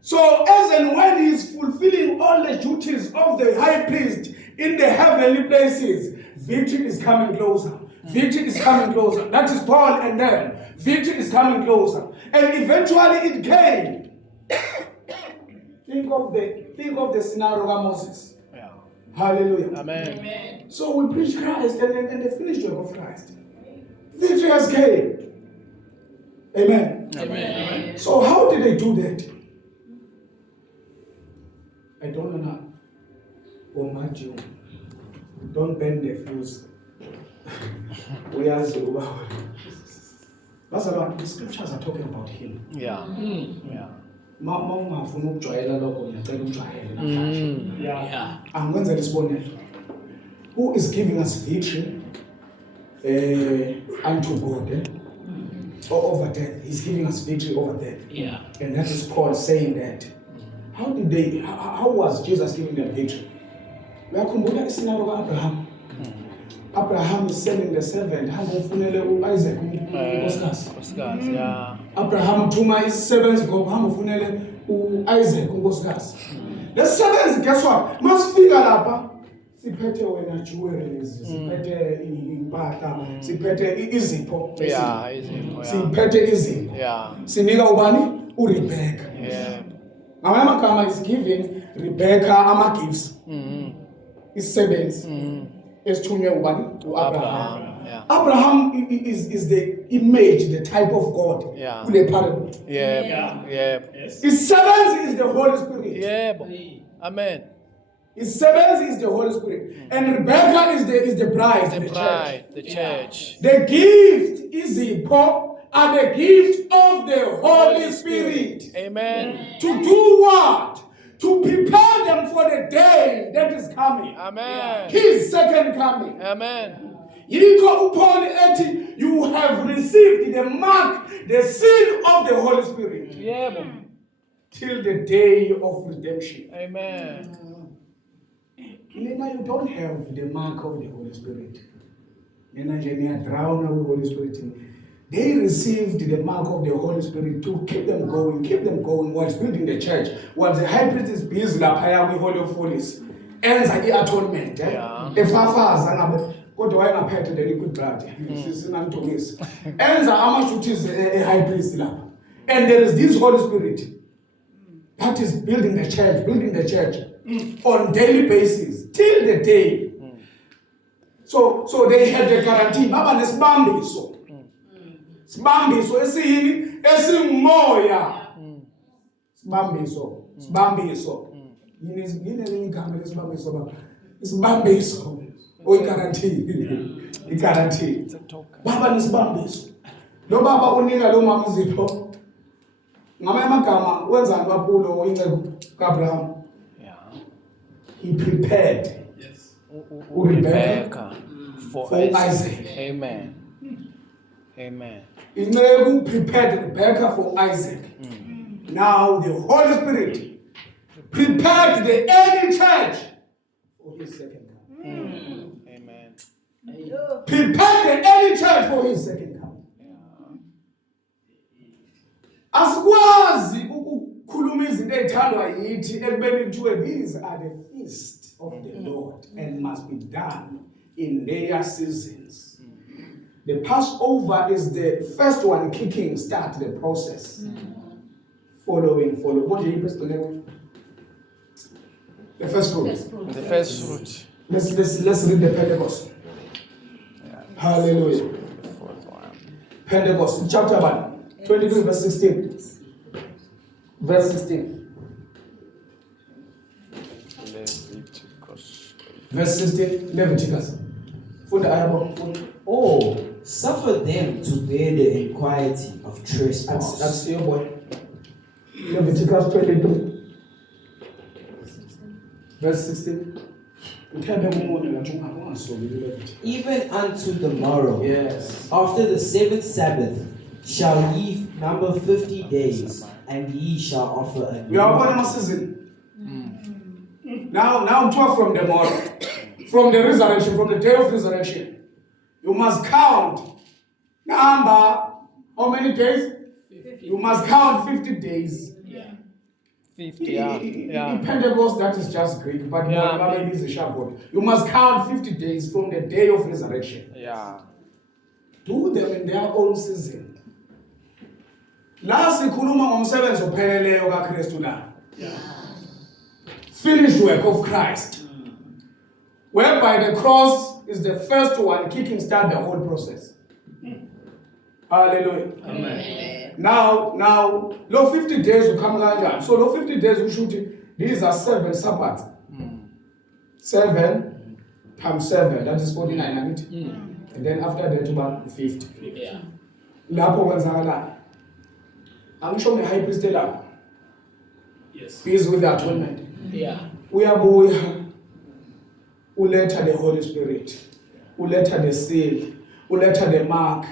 So as and when he is fulfilling all the duties of the high priest in the heavenly places, victory is coming closer. Victory is coming closer. That is Paul and them. Victory is coming closer. And eventually it came. Think of the scenario of Moses. Yeah. Hallelujah. Amen. So we preach Christ and the finished work of Christ. Victory has came. Amen. Amen. So how did they do that? I don't know now. Oh, Matthew. Don't bend the fuse. We ask you about that's about the scriptures are talking about him. Yeah. Yeah. Yeah. I'm going to respond. Who is giving us victory unto God or over death? He's giving us victory over death. Yeah. And that is Paul saying that. How was Jesus giving them victory? We are comparing the scenario of Abraham. Abraham is sending the servant. Isaac. Yeah. Abraham Tuma is servants go Isaac. The servants, guess what? Must figure out. Siphethe wena jewelry, siphethe impahla, siphethe izipho. Yeah. Izipho. Siphethe izipho. Yeah. Sinika ubani? uRebecca. Yeah. Ngamanye amagama is giving Rebecca ama-gifts. Isebenzi. Esithunywe ubani? uAbraham. Yeah. Abraham is the image, the type of God. Yeah. Kule parable. Yeah. Yeah. Yeah. Yes. His servant is the Holy Spirit. Yeah. Amen. Isebenzi is the Holy Spirit. And Rebecca is the bride. The bride, the church. The gift is are the gift of the Holy Spirit. Amen. To do what? To prepare them for the day that is coming. Amen. His second coming. Amen. Yiko upon it, you have received the mark, the seal of the Holy Spirit. Yeah. Till the day of redemption. Amen. Nina, you don't have the mark of the Holy Spirit. Nina, you drown with the Holy Spirit. They received the mark of the Holy Spirit to keep them going while building the church. While the high priest is busy lapha with Holy of Holies. Enza i-atonement. Efafaza ngabe kodwa wayengaphethe the liquid blood. Sinamthongisi. Enza amashuthis high priest lapha. And there is this Holy Spirit that is building the church on daily basis till the day. So they had the guarantee. Baba nesibambiso. Sibambiso esiyini esimoya. Sibambiso. Yini igama lesibambiso baba? Isibambiso. Guarantee. Baba nesibambiso. Lo baba unika lo mama izipho. Ngamanye amagama wenzani bapulo incebo kaAbraham? Yeah. He prepared. Yes. Rebecca for Isaac. Amen. Amen. Incebo prepared Rebecca for Isaac. Now the Holy Spirit prepared the early church for his second coming. Amen. Prepared the early church for his second coming. Asikwazi ukukhuluma izinto ezithandwa yithi ekubeni kuthiwe these are the feast of the Lord and must be done in their seasons. The Passover is the first one kicking start the process. Following. What do you press the name? The first fruit. The first fruit. Let's read the Pentecost. Hallelujah. The fourth one. Pentecost, chapter 1, 22, verse 16. Verse 16. Leviticus. Verse 16, Leviticus. Oh, suffer them to bear the inquity of trespass. That's your boy. Leviticus 22. Verse 16. Even unto the morrow, Yes. after the seventh Sabbath, shall ye number 50 days, and ye shall offer a new You are born in a season. Now 12 from the morning, from the resurrection, from the day of resurrection. You must count number, how many days? 50. You must count 50 days. 50, yeah. In Pentecost, that is just Greek, but Yeah. it is a sharp word. You must count 50 days from the day of resurrection. Yeah. Do them in their own season. La sikhuluma ngomsebenzi opheleleyo kaKristu la. Finished work of Christ. Whereby the cross is the first one kicking start the whole process. Hallelujah. Amen. Now, lo 50 days will come kanjani? So lo 50 days we should, these are 7 Sabbaths. 7 times 7, that is 49, right? And then after that about 50. Yeah. Lapho kwenzakalani? Angisho nge-high priest lapho. Yes. Busy with the atonement. Yeah. Uyabuya uletha the Holy Spirit, uletha the seal, uletha the mark,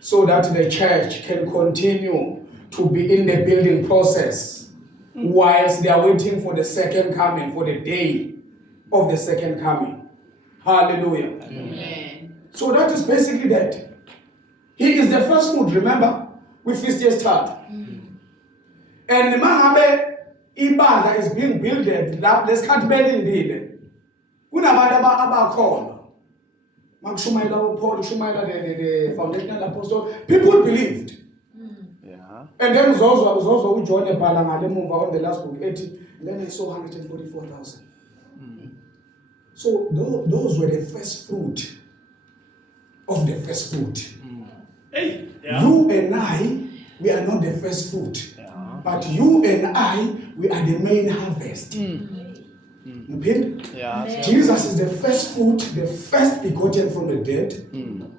so that the church can continue to be in the building process whilst they are waiting for the second coming, for the day of the second coming. Hallelujah. Amen. So that is basically that. He is the first fruit, remember? We feast year start. And the mangabe ibandla is being builded, lesikhathi belindile. Kunabantu abakhona. Makushumayela uPaul, kushumayela the foundational apostle. People believed. Yeah. And then uzozwa uJohn ebhala ngale emuva on the last book 80, and then I saw 144,000. So those were the first fruit of the first fruit. Hey. Yeah. You and I, we are not the first fruit. Yeah. But you and I, we are the main harvest. Yeah. Jesus is the first fruit, the first begotten from the dead.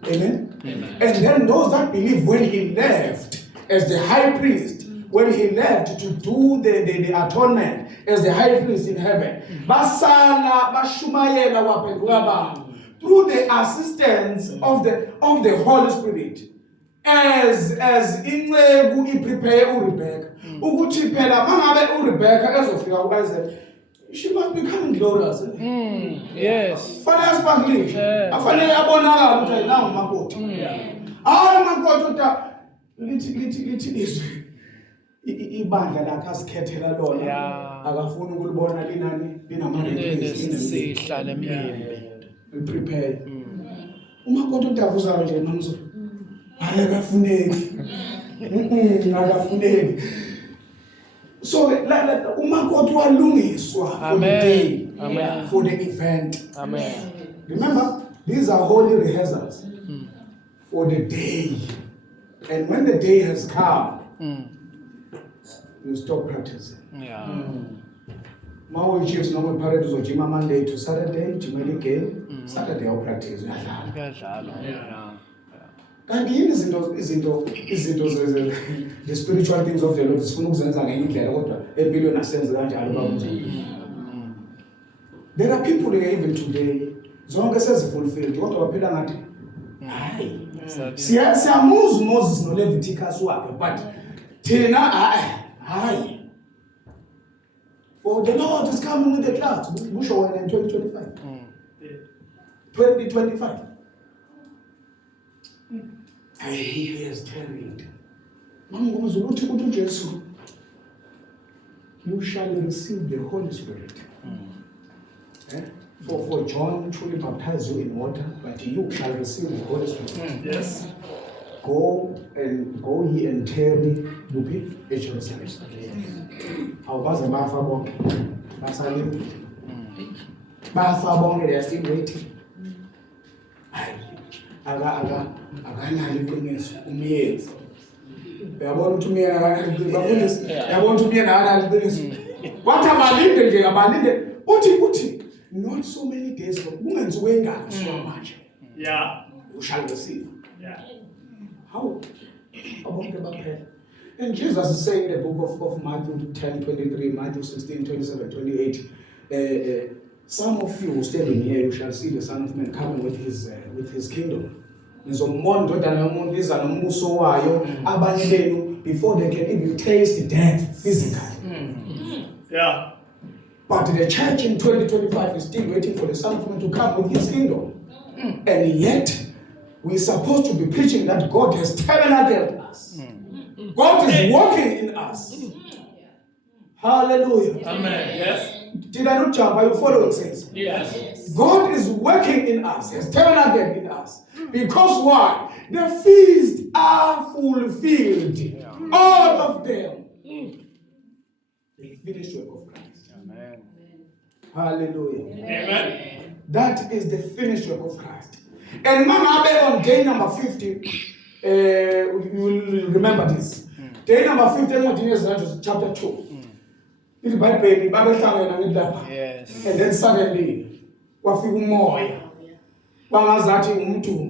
Amen? And then those that believe when he left as the high priest, when he left to do the atonement as the high priest in heaven, basala bashumayela wapendwaba through the assistance of the Holy Spirit, as inceku iprepare uRebecca ukuthi phela mangabe uRebecca ezofika uIsaac, she must become glorious. Yes. Fanele sibanglishe. Afanele abonakala ukuthi ayinanga umakoti. Hayi umakoti uta lithi izwi ibandla lakhe asikhethela lona. Akafuni ukulibona linani Nesihla nemimbi. prepare. Umakoti udavuzayo nje nomzo. Hayi akafuneki. Akafuneki. So umakoti walungiswa for the day, for the event. Amen. Remember, these are holy rehearsals for the day. And when the day has come, you stop practicing. Yeah. My chiefs normal parade was Jima Monday to Saturday, Jimmy game. Saturday I'll practice. Yeah. Kanti yini izinto the spiritual things of the Lord sifuna ukuzenza ngenye indlela kodwa empilweni asenze kanjalo bakuthi. There are people even today zonke sezifulfilled kodwa baphila ngathi hayi siyamuza Moses noLeviticus wakhe but thina hayi. For the Lord is coming with the clouds. Busho wena in 2025. 2025. He has tarried. You shall receive the Holy Spirit. For John truly baptized you in water, but you shall receive the Holy Spirit. Yes. Go ye and tarry, Lupi, Jerusalem. Awubaze bafa bonke. Basalinde. Bafa bonke, they are still waiting. Akanalo iqiniso umyezi. Uyabona ukuthi umyeni akanalo bafundisi. Uyabona ukuthi umyeni akanalo iqiniso. Wathi abalinde nje abalinde uthi not so many days kungenziwe ingane so much. Yeah. You shall receive. Yeah. How? Abonke baphela. And Jesus is saying in the book of Matthew 10:23, Matthew 16:27, 28, some of you standing here, you shall see the Son of Man coming with his kingdom. Before they can even taste death physically. Yeah. But the church in 2025 is still waiting for the Son of Man to come with his kingdom. And yet, we're supposed to be preaching that God has tabernacled us. God is working in us. Hallelujah. Amen. Yes. Did I not jump? Are you following, saints? Yes. God is working in us, has tabernacled in us. Because why? The feasts are fulfilled. All of them. The finished work of Christ. Amen. Hallelujah. Amen. That is the finished work of Christ. And Mama on day number 50, you will remember this. Day number 50, chapter 2. Yes. And then suddenly, wafika umoya. Bangazathi umntu.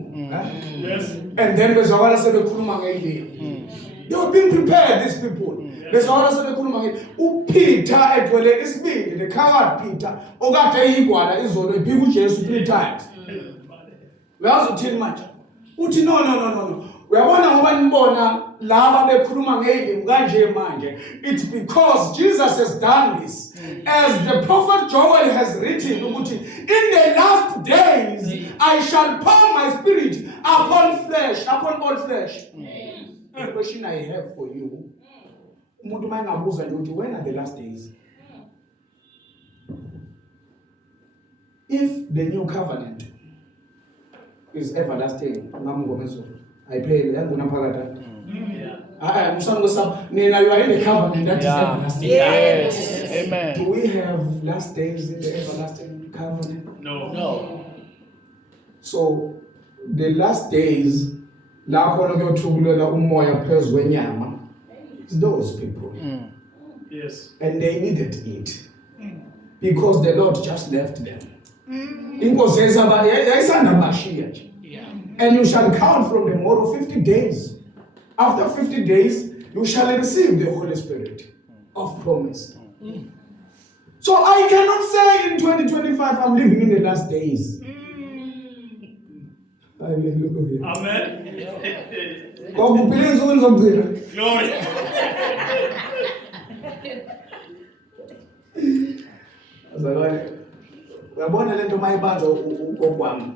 Yes. And then bezwakala sebekhuluma ngelimi. They were being prepared, these people. Bezwakala sebekhuluma ngelimi. uPeter egcwele isibindi, the coward Peter, okade eyigwala izolo ephika uJesu 3 times. Uyazi uthini manje? Uthi no. Uyabona ngoba nibona laba bekhuluma ngelimi kanje manje. It's because Jesus has done this. As the prophet Joel has written, ukuthi in the last days I shall pour my spirit upon all flesh. The question I have for you, umuntu mangabuza nje ukuthi when are the last days? If the new covenant is everlasting, I pray that you are in the covenant that is everlasting. Yes. Amen. Do we have last days in the everlasting covenant? No. So the last days, it's those people. Yes. And they needed it. because the Lord just left them. Inkosi yayisanda bashiya nje. And you shall count from tomorrow 50 days. After 50 days, you shall receive the Holy Spirit of promise. So I cannot say in 2025 I'm living in the last days. Hallelujah. Amen. Glory. Azalwane, uyabona lento mayibanza ugokwami.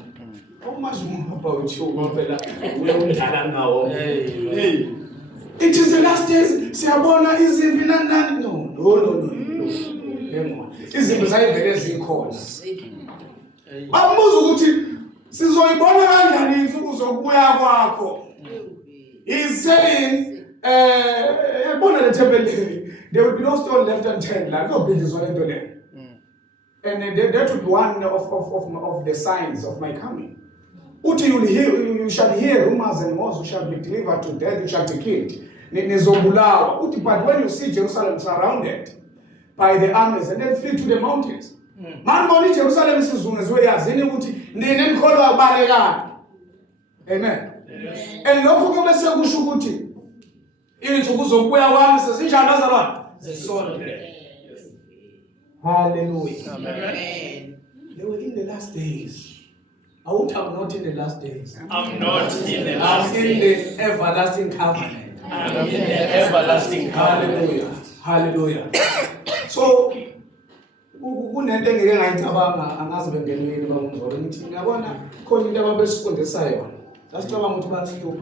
Awumazi umhamba uthi phela uyomdala ngawo. Hey. It is the last days. Siyabona izimpi nani. No. Izimpi zayivele zikhona. Bamuza ukuthi sizoyibona kanjani insuku zokubuya kwakho. He's saying, yabona le temple, there will be no stone left unturned. Like no buildings on it. And that would be one of the signs of my coming. Uti you shall hear rumors and wars, you shall be delivered to death, you shall be killed. Nizobulawa. Uti, but when you see Jerusalem surrounded by the armies and then flee to the mountains. Man moni Jerusalem sizungezwe yazini ukuthi ndinemkholo abalekana. Amen. And lokho kube sekusho ukuthi insuku zokubuya kwami sezinjani azalwane? Zesonke. Hallelujah. Amen. They were in the last days. I would have not in the last days. I'm not in the I'm last in days. the everlasting covenant. I'm in the everlasting covenant. Hallelujah. So kunento engeke ngayicabanga angazi bengenweni bangizolo ngithi ngiyabona khona into ababesifundisayo yona. Sasicabanga ukuthi bancipha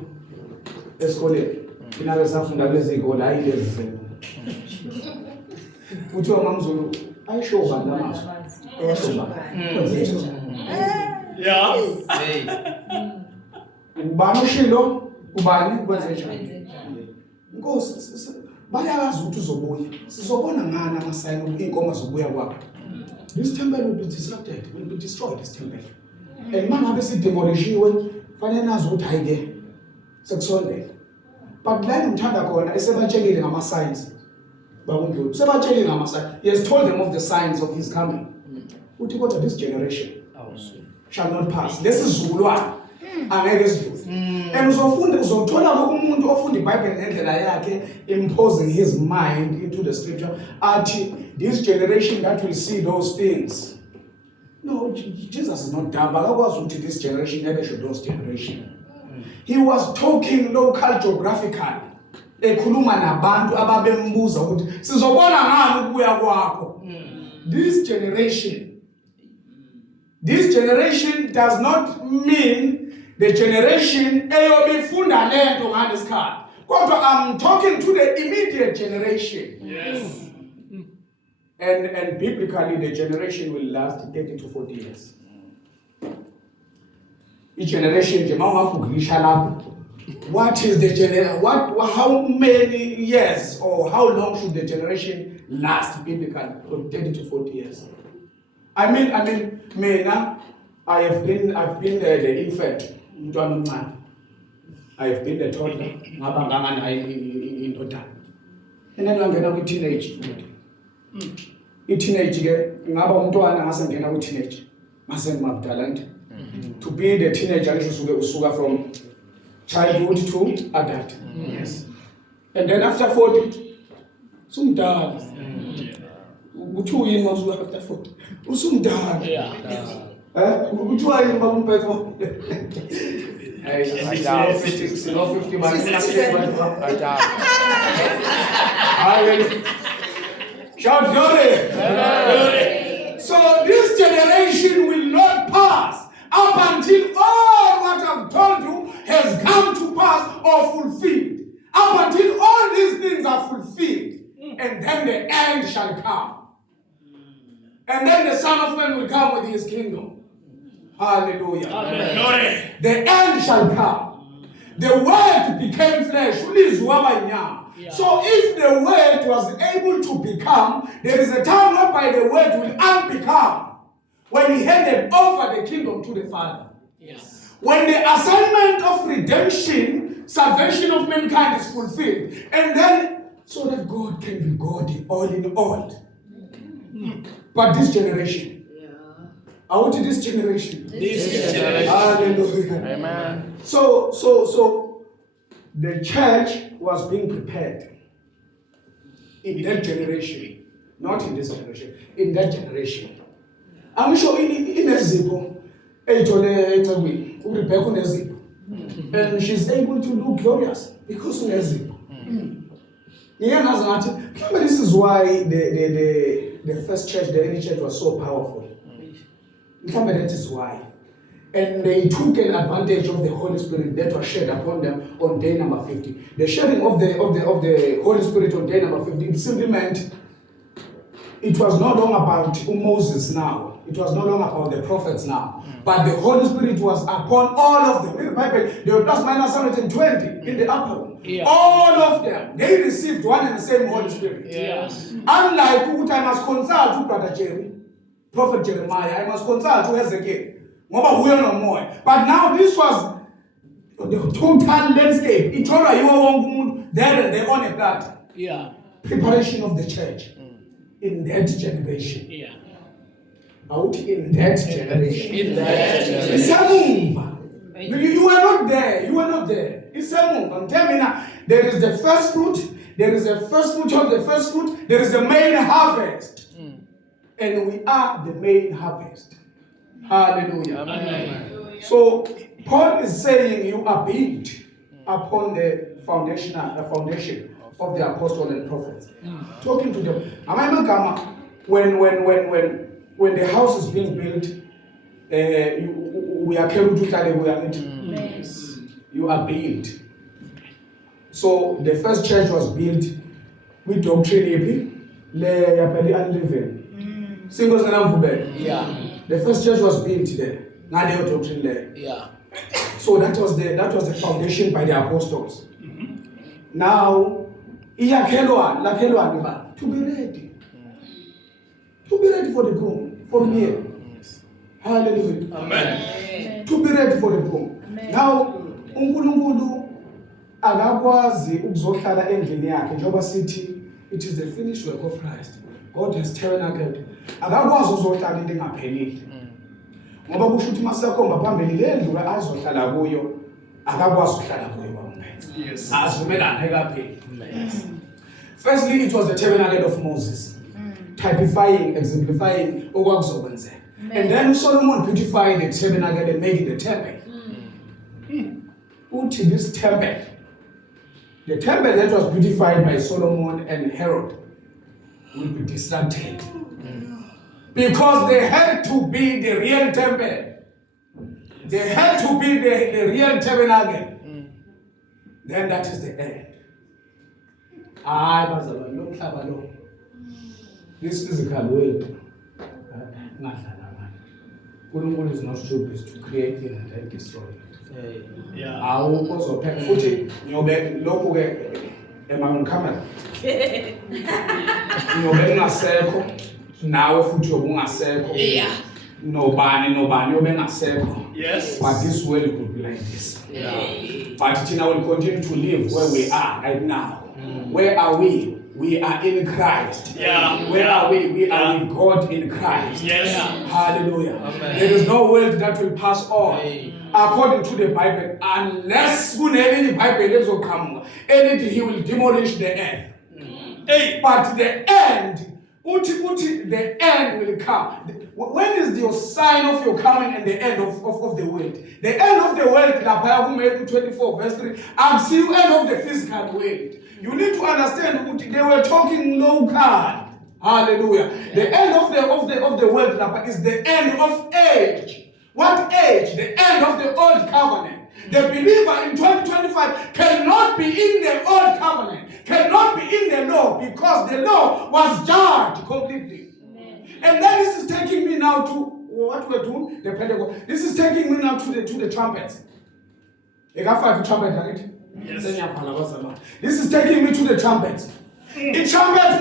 esikoleni. Thina besafunda kulezi zikole hayi lezi zento. Kuthiwa mamzulu ayisho bani amazwi. Ayisho bani. Yeah. Ubani ushilo ubani kwenze njani? Inkosi bayazi ukuthi uzobuya. Sizobona ngani amasayini inkomo zobuya kwakho. This temple will be disrupted, will be destroyed, this temple. And mangabe sidemolishiwe fanele nazi ukuthi hayike sekusondela. But la ngithanda khona esebatshelile ngama signs. BakuNdlovu sebatshelile ngama signs. He has told them of the signs of his coming. Uthi kodwa this generation shall not pass. Lesizulwane angeke sidlule. And uzothola umuntu ofunda iBhayibheli ngendlela yakhe imposing his mind into the scripture athi this generation that will see those things. No, Jesus is not dumb. Akakwazi ukuthi this generation ebesho those generation. He was talking local geographically. Ekhuluma nabantu ababembuza ukuthi sizobona ngani ukubuya kwakho. This generation does not mean the generation eyobifunda lento ngalesikhathi. Kodwa I'm talking to the immediate generation. Yes. And biblically the generation will last 30 to 40 years. Each generation nje mawungaguglisha lapho. What is the generation? How many years or how long should the generation last biblically? From 30 to 40 years. I mean, mina, I've been the infant. I have been the toddler. And then ngangena ku teenage. I-teenage ke ngaba umntwana ngase ngena ku teenage. Mase ngimabudala nje. To be the teenager usuka from childhood to adult. Yes. And then after 40, sumdala. Uthiwa yini mawusuka after 40? Usumdala. Yeah. Uthiwa yini bakumphetho? Hey, 50 Hallelujah. Shout glory. So this generation will not pass up until all what I've told you has come to pass or fulfilled. Up until all these things are fulfilled. And then the end shall come. And then the Son of Man will come with his kingdom. Hallelujah. Amen. The end shall come. The word became flesh. Yeah. So if the word was able to become, there is a time whereby the word will unbecome. When he handed over the kingdom to the Father. Yes. When the assignment of redemption, salvation of mankind is fulfilled. And then, so that God can be God all in all. But this generation, Yeah. I want this generation. This generation. Hallelujah. Amen. So the church was being prepared in that generation, not in this generation, in that generation. I'm sure in Ezebo, and she's able to look glorious because of Ezebo. This is why the first church, the early church, was so powerful. That is why. And they took an advantage of the Holy Spirit that was shed upon them on day number 50. The shedding of the Holy Spirit on day number 50, it simply meant it was no longer about Moses now. It was no longer about the prophets now. But the Holy Spirit was upon all of them. In the Bible, there were plus minus 120 in the upper room. Yeah. All of them, they received one and the same Holy Spirit. Yes. Unlike what I must consult to Brother Jerry, Prophet Jeremiah, I must consult to Hezekiah. But now this was the total landscape. It told you were there and there on a platter. Yeah. Preparation of the church in that generation. Yeah. Out in that generation. In that generation. It's a move. You were not there. You were not there. It's a move. I'm telling you now, there is the first fruit. There is the first fruit of the first fruit. There is the main harvest. And we are the main harvest. Hallelujah. Amen. So Paul is saying you are built upon the foundation of the apostle and prophets. Talking to them. When the house is being built, we are carried to you are built. So the first church was built with doctrine unleavened. Yeah. The first church was built there. Now they doctrine there. Yeah. So that was the foundation by the apostles. Now, to be ready. To be ready for the groom. For here. Hallelujah. Amen. To be ready for the groom. Now, uNkulunkulu akakwazi ukuzohlala endlini yakhe njengoba sithi it is the finished work of Christ. God has tabernacled. Akakwazi ukuzohlala into engaphelile. Ngoba kusho ukuthi masekhomba phambili le ndlu azohlala kuyo akakwazi ukuhlala kuyo kwamphethe. Yes. Azivumelana ekapheli. Firstly, it was the tabernacle of Moses, typifying, exemplifying okwakuzokwenzeka. And then Solomon beautified the tabernacle and made it a temple. Uthi this temple, the temple that was beautified by Solomon and Herod, will be destructed. Because they had to be the real temple. They had to be the real tabernacle. Then that is the end. This physical world, God is not stupid to create it and then destroy it. Yeah. Also, futhi ngiyobe lokho ke on camera. Ngiyobe ngasekho nawe futhi ubungasekho. Yeah. Nobani yobe ngasekho. Yes. But this world could be like this. Yeah. But Tina will continue to live where we are right now. Where are we? We are in Christ. Yeah. Where are we? We are with God in Christ. Yes. Hallelujah. Amen. There is no world that will pass on. According to the Bible, unless any Bible will come, anything he will demolish the earth. Hey. But the end, the end will come. When is your sign of your coming and the end of the world? The end of the world, Matthew 24, verse 3, I'm seeing the end of the physical world. You need to understand they were talking local. Hallelujah. The end of the world is the end of age. What age? The end of the old covenant. The believer in 2025 cannot be in the old covenant, cannot be in the law, because the law was judged completely. And then this is taking me now to what we're doing, the Pentecost. This is taking me now to the trumpets. You got 5 trumpets, right? Yes. This is taking me to the trumpets. The trumpet,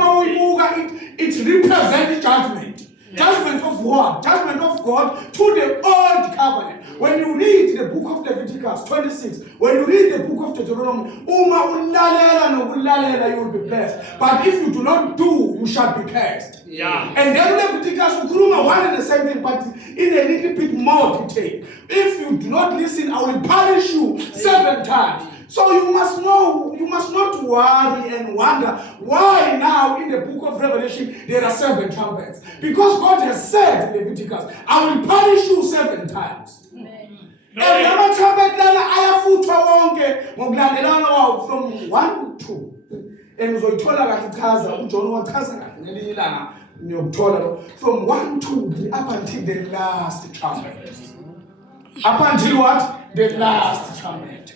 it represents judgment. Judgment of what? Judgment of God to the old covenant. When you read the book of Leviticus 26, when you read the book of Deuteronomy, Uma ullalela no ullalela, you will be blessed. But if you do not do, you shall be cursed. Yeah. And then Leviticus ukhuluma one and the same thing, but in a little bit more detail. If you do not listen, I will punish you 7 times. So you must know, you must not worry and wonder why now in the book of Revelation there are 7 trumpets. Because God has said in Leviticus, I will punish you 7 times. And lama trumpet lana ayafuthwa wonke ngokulandelana kwawo from 1 to 2. And uzoyithola kahle chaza uJohn wachaza kahle ngelinye ilanga niyokuthola from 1 to 3 up until the last trumpet. Up until what? The last trumpet.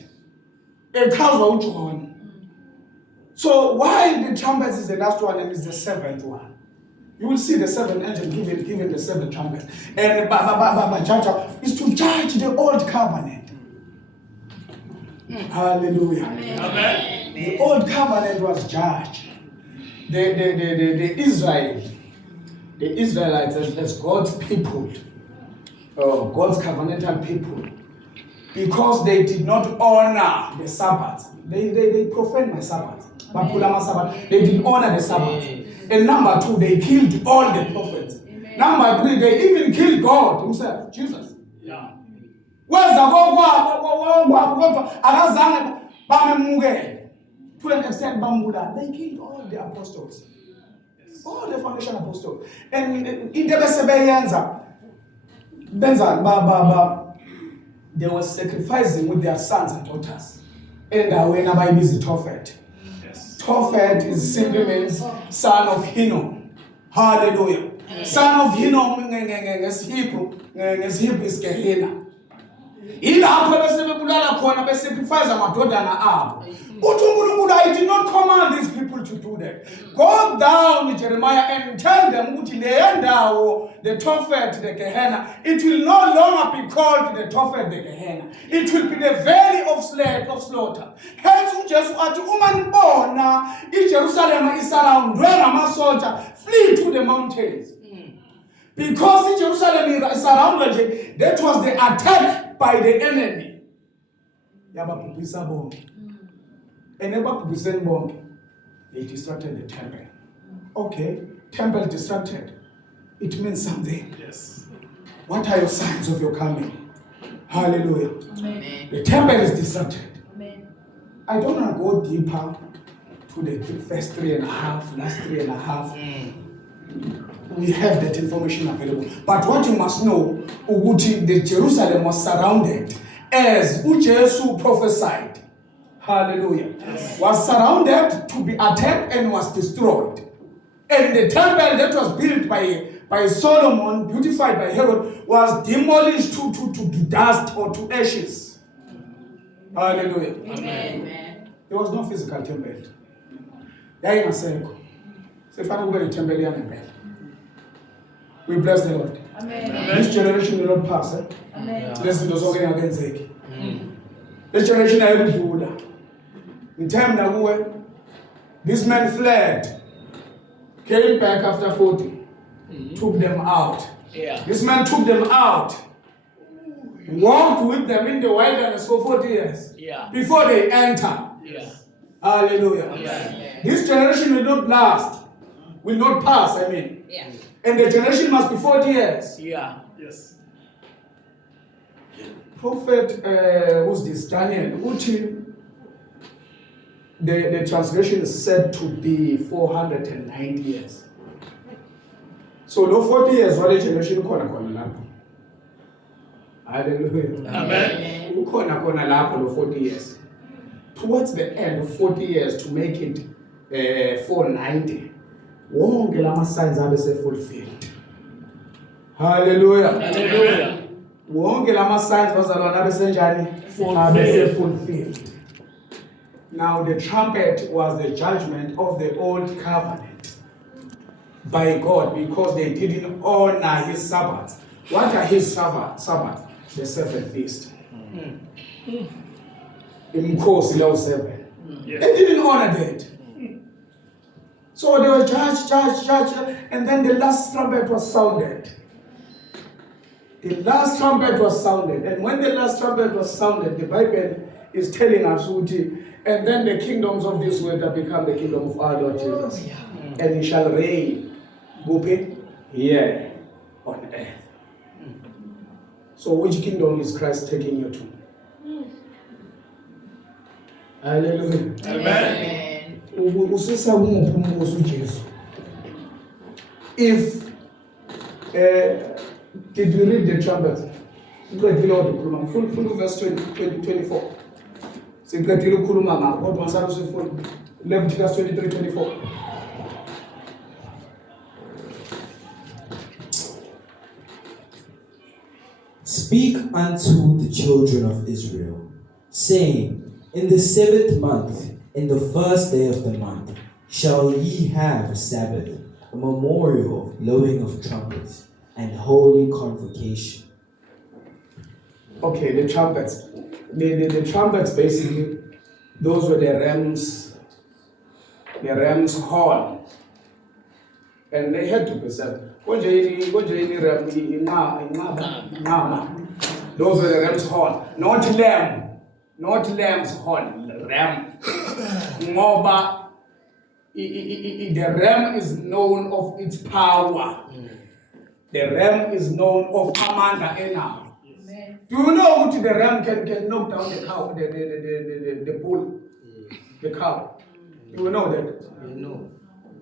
Echazwa uJohn. So why the trumpet is the last one and is the 7th one? You will see the 7th angel given the 7th trumpet. And judge is to judge the old covenant. Hallelujah. Amen. The old covenant was judged. The Israelites as God's people, God's covenantal people, because they did not honor the Sabbath. They profaned my Sabbath. They didn't honor the Sabbath. And number 2, they killed all the prophets. Number 3, they even killed God himself, Jesus. Yeah. To an extent, they killed all the apostles. All the foundation apostles. And in the Besebeyanza, they were sacrificing with their sons and daughters. And when I visit Tophet. Yes. Tophet is simply means son of Hinnom. Hallelujah. Son of Hinnom is Hebrew is Gehenna. Ilapho besebebulala khona besacrifice amadodana abo. Uthi uNkulunkulu, I did not command these people to do that. Go down, Jeremiah, and tell them ukuthi leyo ndawo, the Tophet, the Gehenna, it will no longer be called the Tophet, the Gehenna. It will be the valley of slaughter. Hence uJesu athi uma nibona iJerusalem isurroundwe ngamasoja, flee to the mountains. Because Jerusalem is surrounded, that was the attack by the enemy. Yababhubhisa bonke. And ebabhubhiseni bonke, they disrupted the temple. Okay, temple disrupted. It means something. Yes. What are your signs of your coming? Hallelujah. Amen. The temple is disrupted. Amen. I don't want to go deeper to the first 3.5, last 3.5. We have that information available. But what you must know, the Jerusalem was surrounded as uJesu prophesied. Hallelujah. Yes. Was surrounded to be attacked and was destroyed. And the temple that was built by Solomon, beautified by Herod, was demolished to dust or to ashes. Hallelujah. Amen. There was no physical temple. Yayingasekho. Sefana kube temple yangempela. We bless the Lord. Amen. This generation will not pass. Amen. Listen to something against this generation ayikudlula. In time nakuwe, this man fled, came back after 40, took them out. Yeah. This man took them out, walked with them in the wilderness for 40 years Yeah. before they enter. Yeah. Hallelujah. Yeah. This generation will not last, will not pass, I mean. Yeah. And the generation must be 40 years. Yeah. Yes. Prophet, who's this? Daniel. Uchi, the translation is said to be 490 years. So, no 40 years, what generation kona lapho. Hallelujah. Amen. Ukona lapho no 40 years. Towards the end of 40 years to make it 490. Wonke lama signs abe se fulfilled. Hallelujah. Hallelujah. Wonke lama signs bazalwana abe senjani? Abe se fulfilled. Now the trumpet was the judgment of the old covenant by God because they didn't honor his Sabbath. What are his Sabbath? The 7th feast. Imkhosi lewo 7. Yes. They didn't honor that. So they were judged, and then the last trumpet was sounded. The last trumpet was sounded. And when the last trumpet was sounded, the Bible is telling us, and then the kingdoms of this world have become the kingdom of our Lord Jesus. And he shall reign, here on earth. So which kingdom is Christ taking you to? Hallelujah. Amen. If did we read the trumpet? Full verse 24. Leviticus 23:24. Speak unto the children of Israel, saying, in the 7th month, in the 1st day of the month, shall ye have a Sabbath, a memorial of blowing of trumpets, and holy convocation. Okay, the trumpets. The trumpets basically, those were the ram's horn. And they had to be said. Those were the ram's horn. Not lamb. Not lamb's horn. Ram. The ram is known of its power. The ram is known of Amanda Enam. Do you know what the ram can knock down the cow, the bull, the cow? Do you know that? No.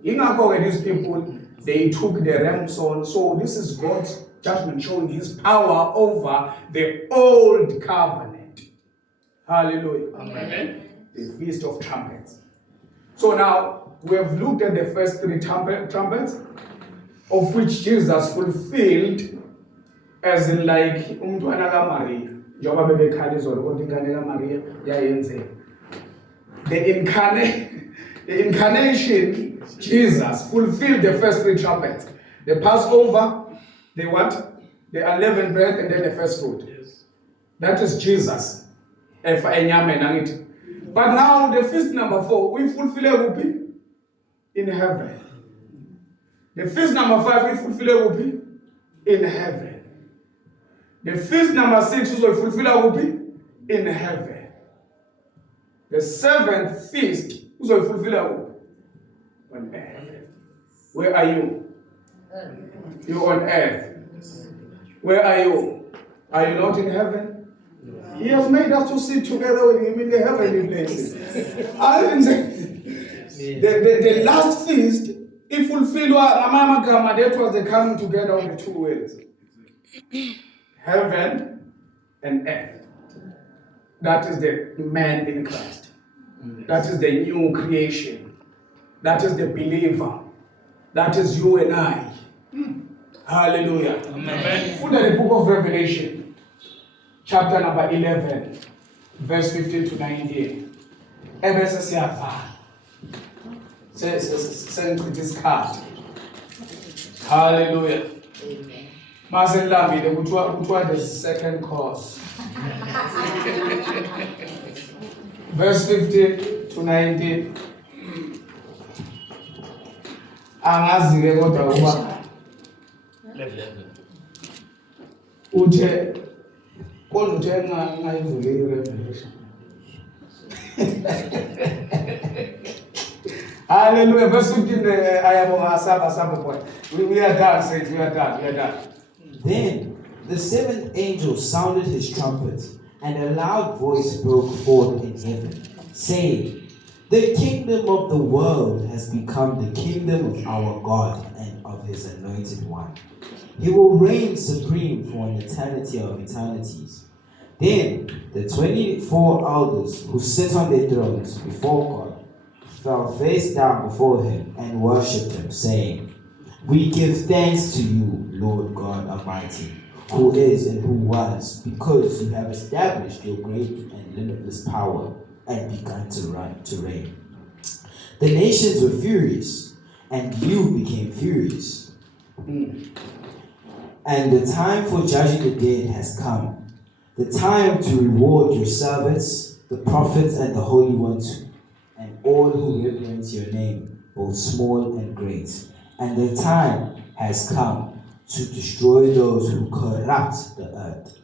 In Africa, these people, they took the ram's horn. So this is God's judgment showing his power over the old covenant. Hallelujah. Amen. The Feast of Trumpets. So now, we have looked at the first 3 trumpets, of which Jesus fulfilled, as in like umntwana kaMaria. Njengoba bebekhala izolo kodwa ingane kaMaria yayenzeka. The incarnation, Jesus fulfilled the first 3 trumpets. The Passover, the what? The unleavened bread, and then the first fruit. Yes. That is Jesus. But now the feast number 4, we fulfill it in heaven. The feast number 5, we fulfill it in heaven. The feast number 6, we fulfill it in heaven. The 7th feast, we fulfill it on earth. Where are you? You're on earth. Where are you? Are you not in heaven? He has made us to sit together with him in the heavenly places. I didn't say the last feast, it fulfilled that was the coming together of the 2 worlds. Heaven and earth. That is the man in Christ. That is the new creation. That is the believer. That is you and I. Hallelujah. Amen. Put in the book of Revelation, chapter number 11, verse 15 to 19. Send this card. Hallelujah. Amen. Mazelambile kuthiwa the second course. Verse 15 to 19. Angazi-ke kodwa uba uthe kodwa uthe ngayivule iRevelation. Hallelujah. Verse 15, ayabonga saba point. We are done, saints. We are done. Then the 7th angel sounded his trumpet, and a loud voice broke forth in heaven, saying, the kingdom of the world has become the kingdom of our God and of his anointed one. He will reign supreme for an eternity of eternities. Then the 24 elders who sit on their thrones before God fell face down before him and worshipped him, saying, we give thanks to you, Lord God Almighty, who is and who was, because you have established your great and limitless power and begun to reign. The nations were furious, and you became furious. And the time for judging the dead has come, the time to reward your servants, the prophets and the holy ones, and all who reverence your name, both small and great. And the time has come to destroy those who corrupt the earth.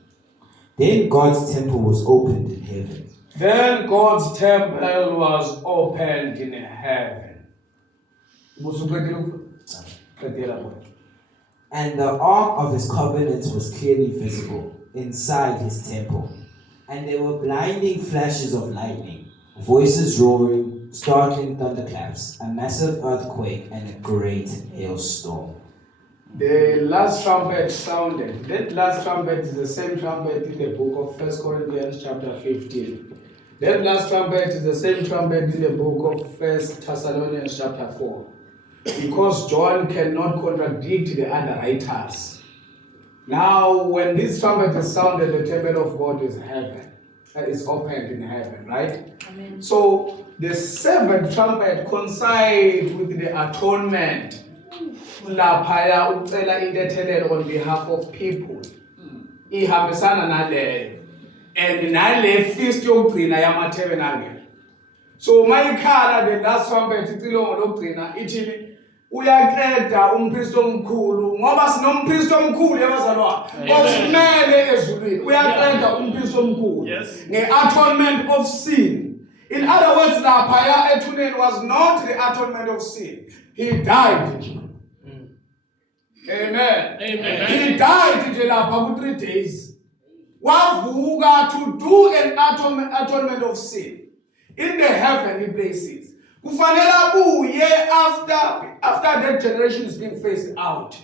Then God's temple was opened in heaven. Then God's temple was opened in heaven. And the ark of his covenant was clearly visible inside his temple. And there were blinding flashes of lightning, voices roaring, startling thunderclaps, a massive earthquake, and a great hailstorm. The last trumpet sounded. That last trumpet is the same trumpet in the book of 1 Corinthians chapter 15. That last trumpet is the same trumpet in the book of 1 Thessalonians chapter 4. Because John cannot contradict the other writers. Now, when this trumpet is sounded, the temple of God is heaven. Is opened in heaven, right? Amen. So, the seventh trumpet coincides with the atonement. Laphaya ucela indethelelo on behalf of people. Ihambisana naleyo. And nale feast yokugcina yama-tabernacle. So mayikhala the last trumpet icilongo lokugcina ithi uyaqeda umpristi omkhulu ngoba sinompristi omkhulu yabazalwane osimele ezulwini uyaqeda umpristi omkhulu nge-atonement of sin. In other words, laphaya ethuneni was not the atonement of sin. He died. Amen. Amen. He died nje lapha ku 3 days. Wavuka to do an atonement of sin in the heavenly places. Kufanele abuye after that generation is being phased out.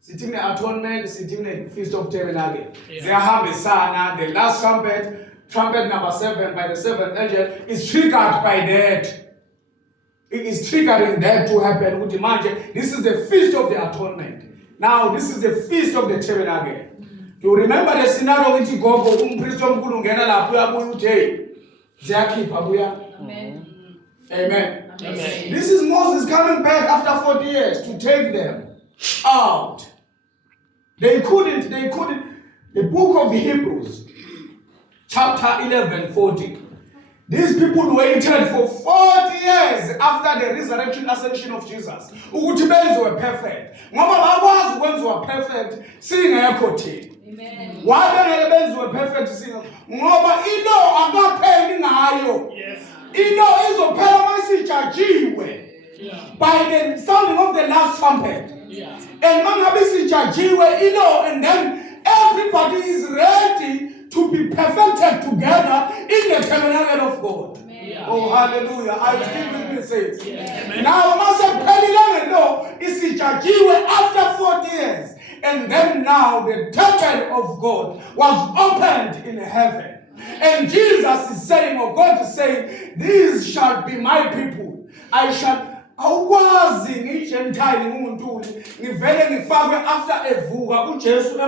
Sitting the atonement, sitting the feast of tabernacle. Ziyahambisana. The last trumpet number 7 by the seventh angel is triggered by that. It is triggering that to happen. This is the feast of the atonement. Now, this is the feast of the tabernacle. You remember the scenario which you go for umpristi omkhulu ngena lapho uyabuya uthi ziyakhipha abuya. Amen. Amen. Amen. This is Moses coming back after 40 years to take them out. They couldn't. The book of the Hebrews, chapter 11:40. These people waited for 40 years after the resurrection ascension of Jesus. Ukuthi benziwe perfect. Ngoba bakwazi ukwenziwa perfect singekho thina. Amen. Why bengeke benziwe perfect singekho? Ngoba ilo akapheli ngayo. Yes. Ilo izophela masijajiwe by the sounding of the last trumpet. And mangabe sijajiwe ilo, and then everybody is ready to be perfected together in the tabernacle of God. Amen. Oh, hallelujah. I will still with me saints. Now, Masapelilano is jajiwe after 40 years. And then now the temple of God was opened in heaven. And Jesus is saying, or God is saying, these shall be my people. I shall awukwazi ngiyigentile ngumuntu ngivele ngifakwe after evuka uJesu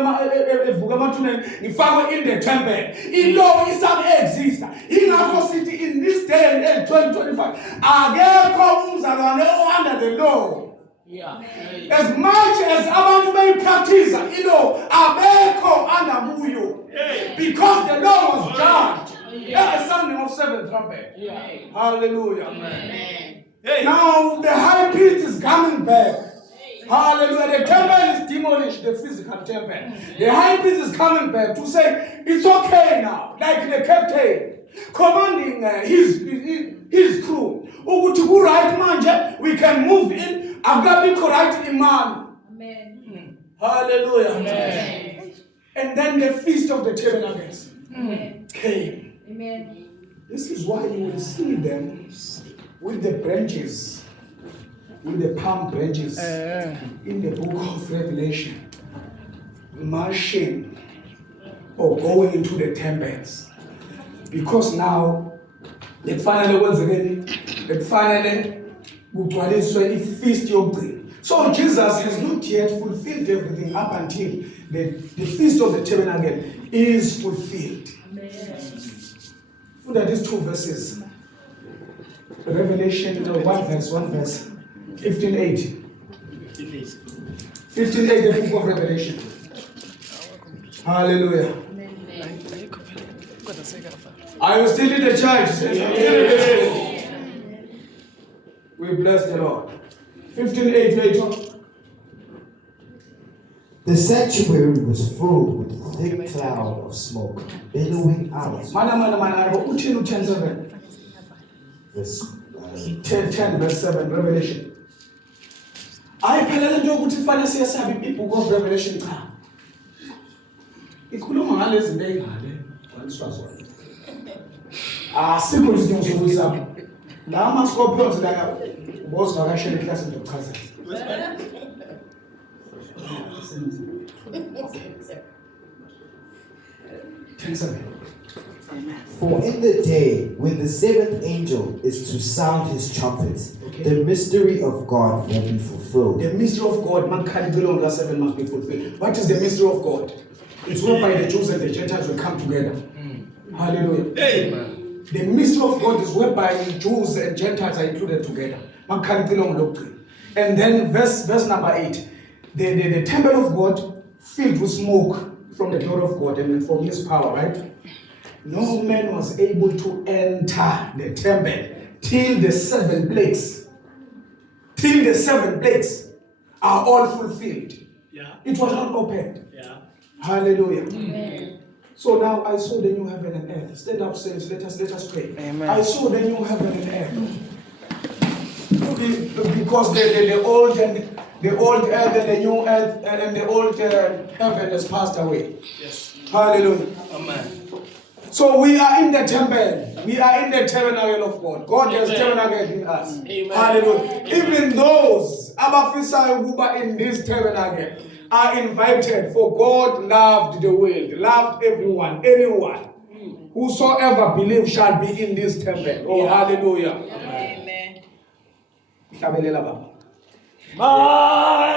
evuka emathuneni ngifakwe in the temple. Ilaw isabe exista. Ingakho sithi in this day and age 2025 akekho umzalwane under the law. As much as abantu beyipractice ilaw abekho under kuyo, because the law was judged at the sounding of 7th trumpet. Hallelujah. Amen. Now the high priest is coming back. Hallelujah. The temple is demolished, the physical temple. The high priest is coming back to say, it's okay now. Like the captain commanding his crew. Ukuthi right manje, we can move in. Agabi correct iman. Amen. Hallelujah. Amen. And then the feast of the tabernacles came. Amen. This is why you will see them with the branches, with the palm branches in the book of Revelation, marching or going into the temples. Because now, the final once again, the final kugcwaliswe ifeast yokugcina. So Jesus has not yet fulfilled everything up until the feast of the tabernacle is fulfilled. Look at these 2 verses. Revelation, one verse, 15:8. 15:8, the book of Revelation. Hallelujah. I will still in the church. We bless the Lord. 15:8 later. The sanctuary was filled with a thick cloud of smoke, billowing out. Mana, uthini u-10 7? Verse, 10 verse 7, Revelation. Ayiphelele nje ukuthi kufanele siyasabi ibook of Revelation cha. Ikhuluma ngalezi zinto ey'ngale, waniswazwa. Asikho isidingo sokuyisaba. La ama-scorpions la ubozivakashela eklasini ngizokuchazela. For in the day when the seventh angel is to sound his trumpet, the mystery of God will be fulfilled. The mystery of God, mankind below verse 7 must be fulfilled. What is the mystery of God? It's whereby the Jews and the Gentiles will come together. Hallelujah. Amen. The mystery of God is whereby the Jews and Gentiles are included together. Mankind below. And then verse number 8. The temple of God filled with smoke from the glory of God and from his power, right? No man was able to enter the temple till the 7 plagues. Till the 7 plagues are all fulfilled. Yeah. It was not opened. Yeah. Hallelujah. Amen. So now I saw the new heaven and earth. Stand up, saints. Let us pray. Amen. I saw the new heaven and earth. Because the old earth and the new earth and the old heaven has passed away. Yes. Hallelujah. Amen. So we are in the temple. We are in the tabernacle of God. God has tabernacled in us. Amen. Hallelujah. Even those abafisayo ukuba in this tabernacle are invited, for God loved the world, loved everyone, anyone. Whosoever believes shall be in this temple. Oh, hallelujah. Amen. Hlabelela baba. Bye.